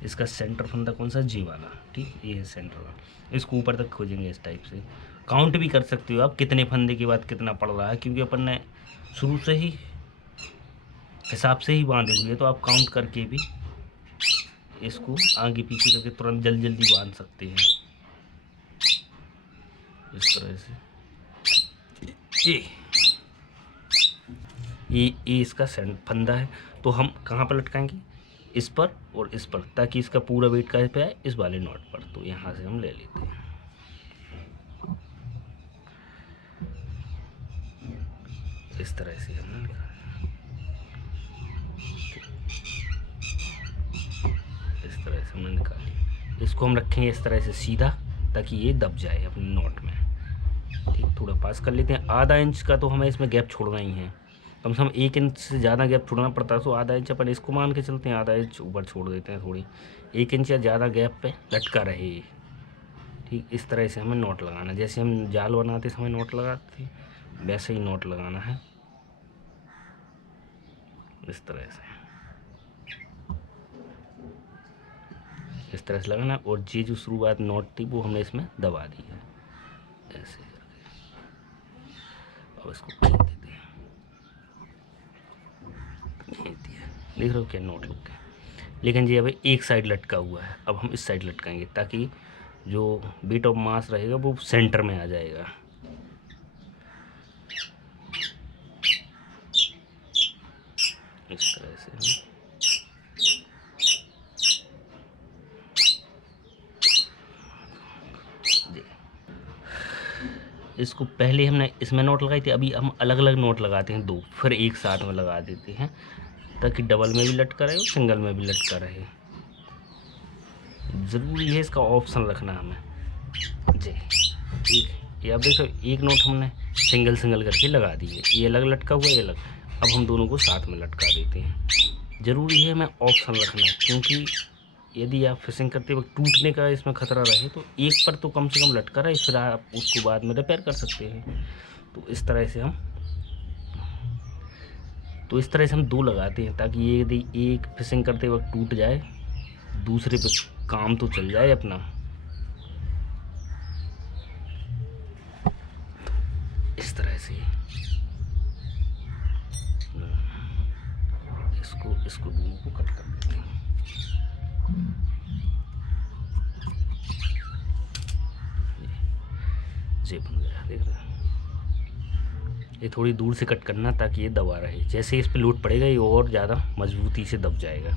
इसका सेंटर फंदा कौन सा, जी वाला। ठीक, ये है सेंटर वाला, इसको ऊपर तक खोजेंगे इस टाइप से। काउंट भी कर सकते हो आप कितने फंदे के बाद कितना पड़ रहा है, क्योंकि अपन ने शुरू से ही हिसाब से ही बांधे हुए, तो आप काउंट करके भी इसको आगे पीछे करके तुरंत जल्दी जल्दी बांध सकते हैं इस तरह से। ये इसका फंदा है, तो हम कहाँ पर लटकाएंगे, इस पर और इस पर, ताकि इसका पूरा वेट कहाँ पे आए, इस वाले नॉट पर। तो यहाँ से हम ले लेते हैं इस तरह से हमने इस तरह से हमने निकाली। इसको हम रखेंगे इस तरह से सीधा ताकि ये दब जाए अपने नॉट में। ठीक, थोड़ा पास कर लेते हैं। आधा इंच का तो हमें इसमें गैप छोड़ना ही है, कम से कम 1 इंच से ज़्यादा गैप छोड़ना पड़ता है, तो आधा इंच अपन इसको मान के चलते हैं, आधा इंच ऊपर छोड़ देते हैं थोड़ी, 1 इंच या ज़्यादा गैप पे लटका रहे। ठीक, इस तरह से हमें नॉट लगाना, जैसे हम जाल बनाते समय नॉट लगाते थे वैसे ही नॉट लगाना है इस तरह से। इस तरह से लगाना, और ये जो शुरुआत नॉट थी वो हमने इसमें दबा दी है ऐसे करके। और इसको खींच देते हैं, खींच दिया, देख रहे हो क्या नॉट लग गया। लेकिन ये अभी एक साइड लटका हुआ है, अब हम इस साइड लटकाएंगे ताकि जो बीट ऑफ मास रहेगा वो सेंटर में आ जाएगा। इस तरह से इसको पहले हमने इसमें नोट लगाई थी, अभी हम अलग अलग नोट लगाते हैं 2, फिर एक साथ में लगा देते हैं ताकि डबल में भी लटका रहे और सिंगल में भी लटका रहे। ज़रूरी है इसका ऑप्शन रखना हमें जी। एक ये आप देखो, एक नोट हमने सिंगल सिंगल करके लगा दी है, ये अलग लटका हुआ ये अलग। अब हम दोनों को साथ में लटका देते हैं। ज़रूरी है हमें ऑप्शन रखना, क्योंकि यदि आप फिशिंग करते वक्त टूटने का इसमें ख़तरा रहे तो एक पर तो कम से कम लटका रहे, फिर आप उसको बाद में रिपेयर कर सकते हैं। तो इस तरह से हम 2 लगाते हैं ताकि ये यदि एक फिशिंग करते वक्त टूट जाए, दूसरे पे काम तो चल जाए अपना। इस तरह से इसको दोनों को कट कर देते हैं। ये बन गया, देख रहे हैं। ये थोड़ी दूर से कट करना ताकि ये दबा रहे, जैसे इस पे लोड पड़ेगा ये और ज़्यादा मजबूती से दब जाएगा।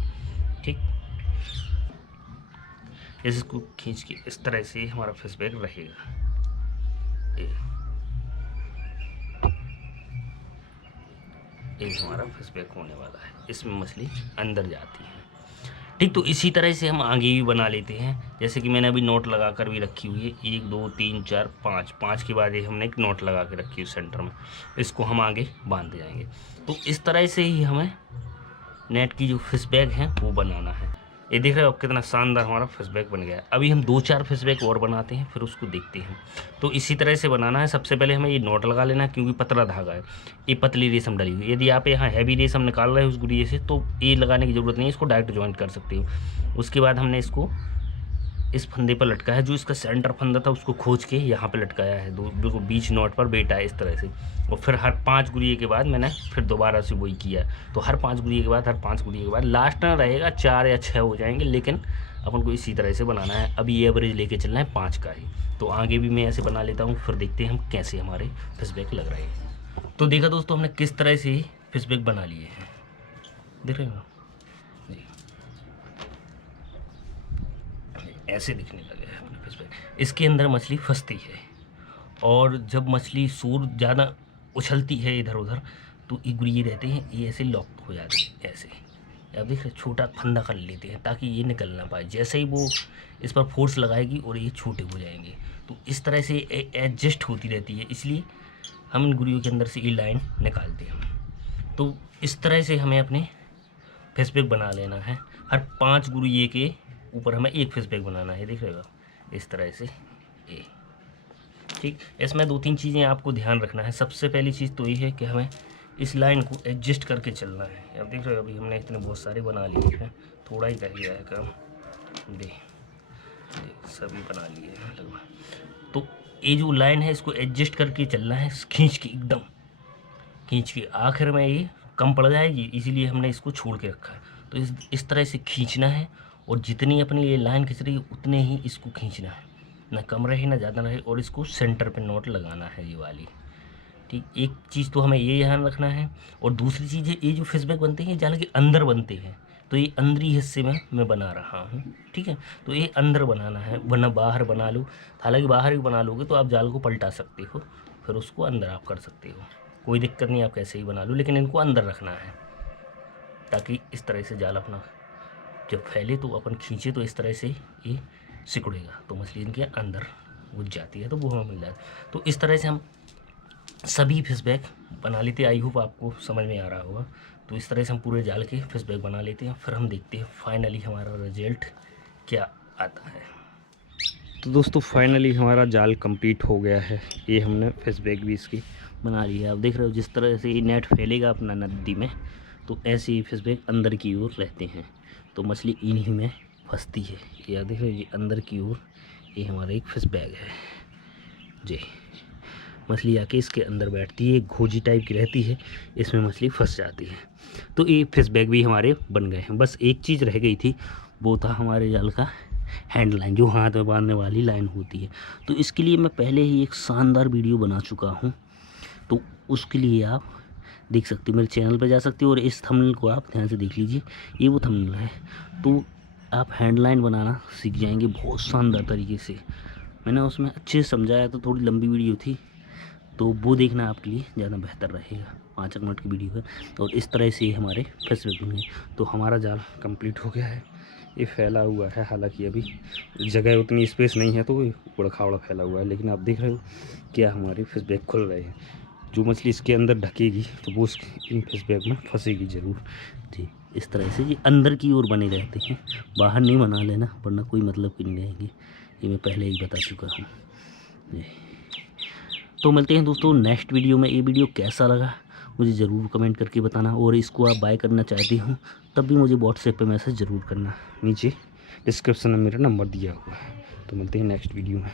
ठीक, इसको खींच के इस तरह से हमारा फिश बैग रहेगा। ये हमारा फिश बैग होने वाला है, इसमें मछली अंदर जाती है। ठीक, तो इसी तरह से हम आगे भी बना लेते हैं। जैसे कि मैंने अभी नोट लगा कर भी रखी हुई है, 1 2 3 4 5 के बाद ये हमने एक नोट लगा के रखी है सेंटर में, इसको हम आगे बांध जाएंगे। तो इस तरह से ही हमें नेट की जो फिश बैग है वो बनाना है। ये देख रहे हो आप कितना शानदार हमारा फिश बैग बन गया है। अभी हम 2-4 फिश बैग और बनाते हैं, फिर उसको देखते हैं। तो इसी तरह से बनाना है। सबसे पहले हमें ये नोट लगा लेना है, क्योंकि पतला धागा है, ये पतली रेशम डली हुई। यदि आप यहाँ हैवी रेशम निकाल रहे हो उस गुड़िये से तो ये लगाने की ज़रूरत नहीं है, इसको डायरेक्ट ज्वाइंट कर सकते हो। उसके बाद हमने इसको इस फंदे पर लटकाया है, जो इसका सेंटर फंदा था उसको खोज के यहाँ पे लटकाया है, बिल्कुल बीच नोट पर बैठा है इस तरह से। और फिर हर 5 गुड़िये के बाद मैंने फिर दोबारा से वही किया। तो हर 5 गुड़िये के बाद लास्ट में रहेगा 4 या 6 हो जाएंगे, लेकिन अपन को इसी तरह से बनाना है। अभी ये एवरेज लेके चलना है 5 का ही। तो आगे भी मैं ऐसे बना लेता हूँ, फिर देखते हैं हम कैसे हमारे फिश बैग लग रहे हैं। तो देखा दोस्तों, हमने किस तरह से फिश बैग बना लिए हैं, देख रहे हो ऐसे दिखने लगे हैं अपने फिश बैग। इसके अंदर मछली फंसती है, और जब मछली सूर ज़्यादा उछलती है इधर उधर तो ये गुड़िये रहते हैं, ये ऐसे लॉक हो जाते हैं ऐसे। आप देख रहे, छोटा फंदा कर लेते हैं ताकि ये निकल ना पाए। जैसे ही वो इस पर फोर्स लगाएगी और ये छोटे हो जाएंगे। तो इस तरह से एडजस्ट होती रहती है, इसलिए हम इन गुड़ियों के अंदर से ये लाइन निकालते हैं। तो इस तरह से हमें अपने फिश बैग बना लेना है। हर 5 गुड़िये के ऊपर हमें एक फिश बैग बनाना है, देख रहे हो इस तरह से ये। ठीक, इसमें 2-3 चीज़ें आपको ध्यान रखना है। सबसे पहली चीज़ तो ये है कि हमें इस लाइन को एडजस्ट करके चलना है। अब देख रहे हो, अभी हमने इतने बहुत सारे बना लिए हैं, थोड़ा ही रह गया है काम। दे सभी बना लिए हैं लगभग। तो ये जो लाइन है इसको एडजस्ट करके चलना है, खींच के एकदम खींच के। आखिर में ये कम पड़ जाएगी, इसीलिए हमने इसको छोड़ के रखा है। तो इस तरह से खींचना है, और जितनी अपनी ये लाइन खींच रही है उतने ही इसको खींचना है, ना कम रहे ना ज़्यादा रहे। और इसको सेंटर पे नोट लगाना है ये वाली। ठीक, एक चीज़ तो हमें ये ध्यान रखना है। और दूसरी चीज़ है, ये जो फिश बैग बनते हैं जाल के अंदर बनते हैं, तो ये अंदरी हिस्से में मैं बना रहा हूँ। ठीक है, तो ये अंदर बनाना है, वरना बाहर बना लो। हालांकि बाहर भी बना लोगे तो आप जाल को पलटा सकते हो, फिर उसको अंदर आप कर सकते हो, कोई दिक्कत नहीं, आप कैसे ही बना लो, लेकिन इनको अंदर रखना है ताकि इस तरह से जाल अपना जब फैले तो अपन खींचे तो इस तरह से ये सिकुड़ेगा, तो मछली इनके अंदर घुस जाती है, तो वो हमें मिल जाता है। तो इस तरह से हम सभी फिश बैग बना लेते हैं। आई होप आपको समझ में आ रहा होगा। तो इस तरह से हम पूरे जाल के फिश बैग बना लेते हैं, फिर हम देखते हैं फाइनली हमारा रिजल्ट क्या आता है। तो दोस्तों फाइनली हमारा जाल कंप्लीट हो गया है। ये हमने फिश बैग भी इसकी बना ली है। आप देख रहे हो जिस तरह से ये नेट फैलेगा अपना नदी में, तो ऐसे ही फिश बैग अंदर की ओर रहते हैं, तो मछली इन्हीं में फंसती है। ये देख रहे हो, ये अंदर की ओर ये हमारा एक फिश बैग है जी। मछली आके इसके अंदर बैठती है, एक घोजी टाइप की रहती है, इसमें मछली फंस जाती है। तो ये फिश बैग भी हमारे बन गए हैं। बस एक चीज़ रह गई थी, वो था हमारे जाल का हैंड लाइन, जो हाथ में बांधने वाली लाइन होती है। तो इसके लिए मैं पहले ही एक शानदार वीडियो बना चुका हूँ, तो उसके लिए आप देख सकते हो, मेरे चैनल पर जा सकते हो। और इस थंबनेल को आप ध्यान से देख लीजिए, ये वो थंबनेल है। तो आप हैंड लाइन बनाना सीख जाएंगे बहुत शानदार तरीके से। मैंने उसमें अच्छे से समझाया, तो थोड़ी लंबी वीडियो थी, तो वो देखना आपके लिए ज़्यादा बेहतर रहेगा। 5 मिनट की वीडियो है और इस तरह से हमारे फिश बनेंगे। तो हमारा जाल कंप्लीट हो गया है। ये फैला हुआ है, हालांकि अभी जगह उतनी स्पेस नहीं है तो उबड़ खाबड़ फैला हुआ है, लेकिन आप देख रहे हो क्या हमारे फिश बैग खुल रहे हैं। जो मछली इसके अंदर ढकेगी तो वो इन फिश बैग में फंसेगी ज़रूर जी। इस तरह से ये अंदर की ओर बने रहते हैं, बाहर नहीं बना लेना वरना कोई मतलब की नहीं रहेंगे। ये मैं पहले ही बता चुका हूँ जी। तो मिलते हैं दोस्तों नेक्स्ट वीडियो में। ये वीडियो कैसा लगा मुझे ज़रूर कमेंट करके बताना, और इसको आप बाय करना चाहते हो तब भी मुझे व्हाट्सएप पे मैसेज ज़रूर करना। नीचे डिस्क्रिप्शन में मेरा नंबर दिया हुआ है। तो मिलते हैं नेक्स्ट वीडियो में।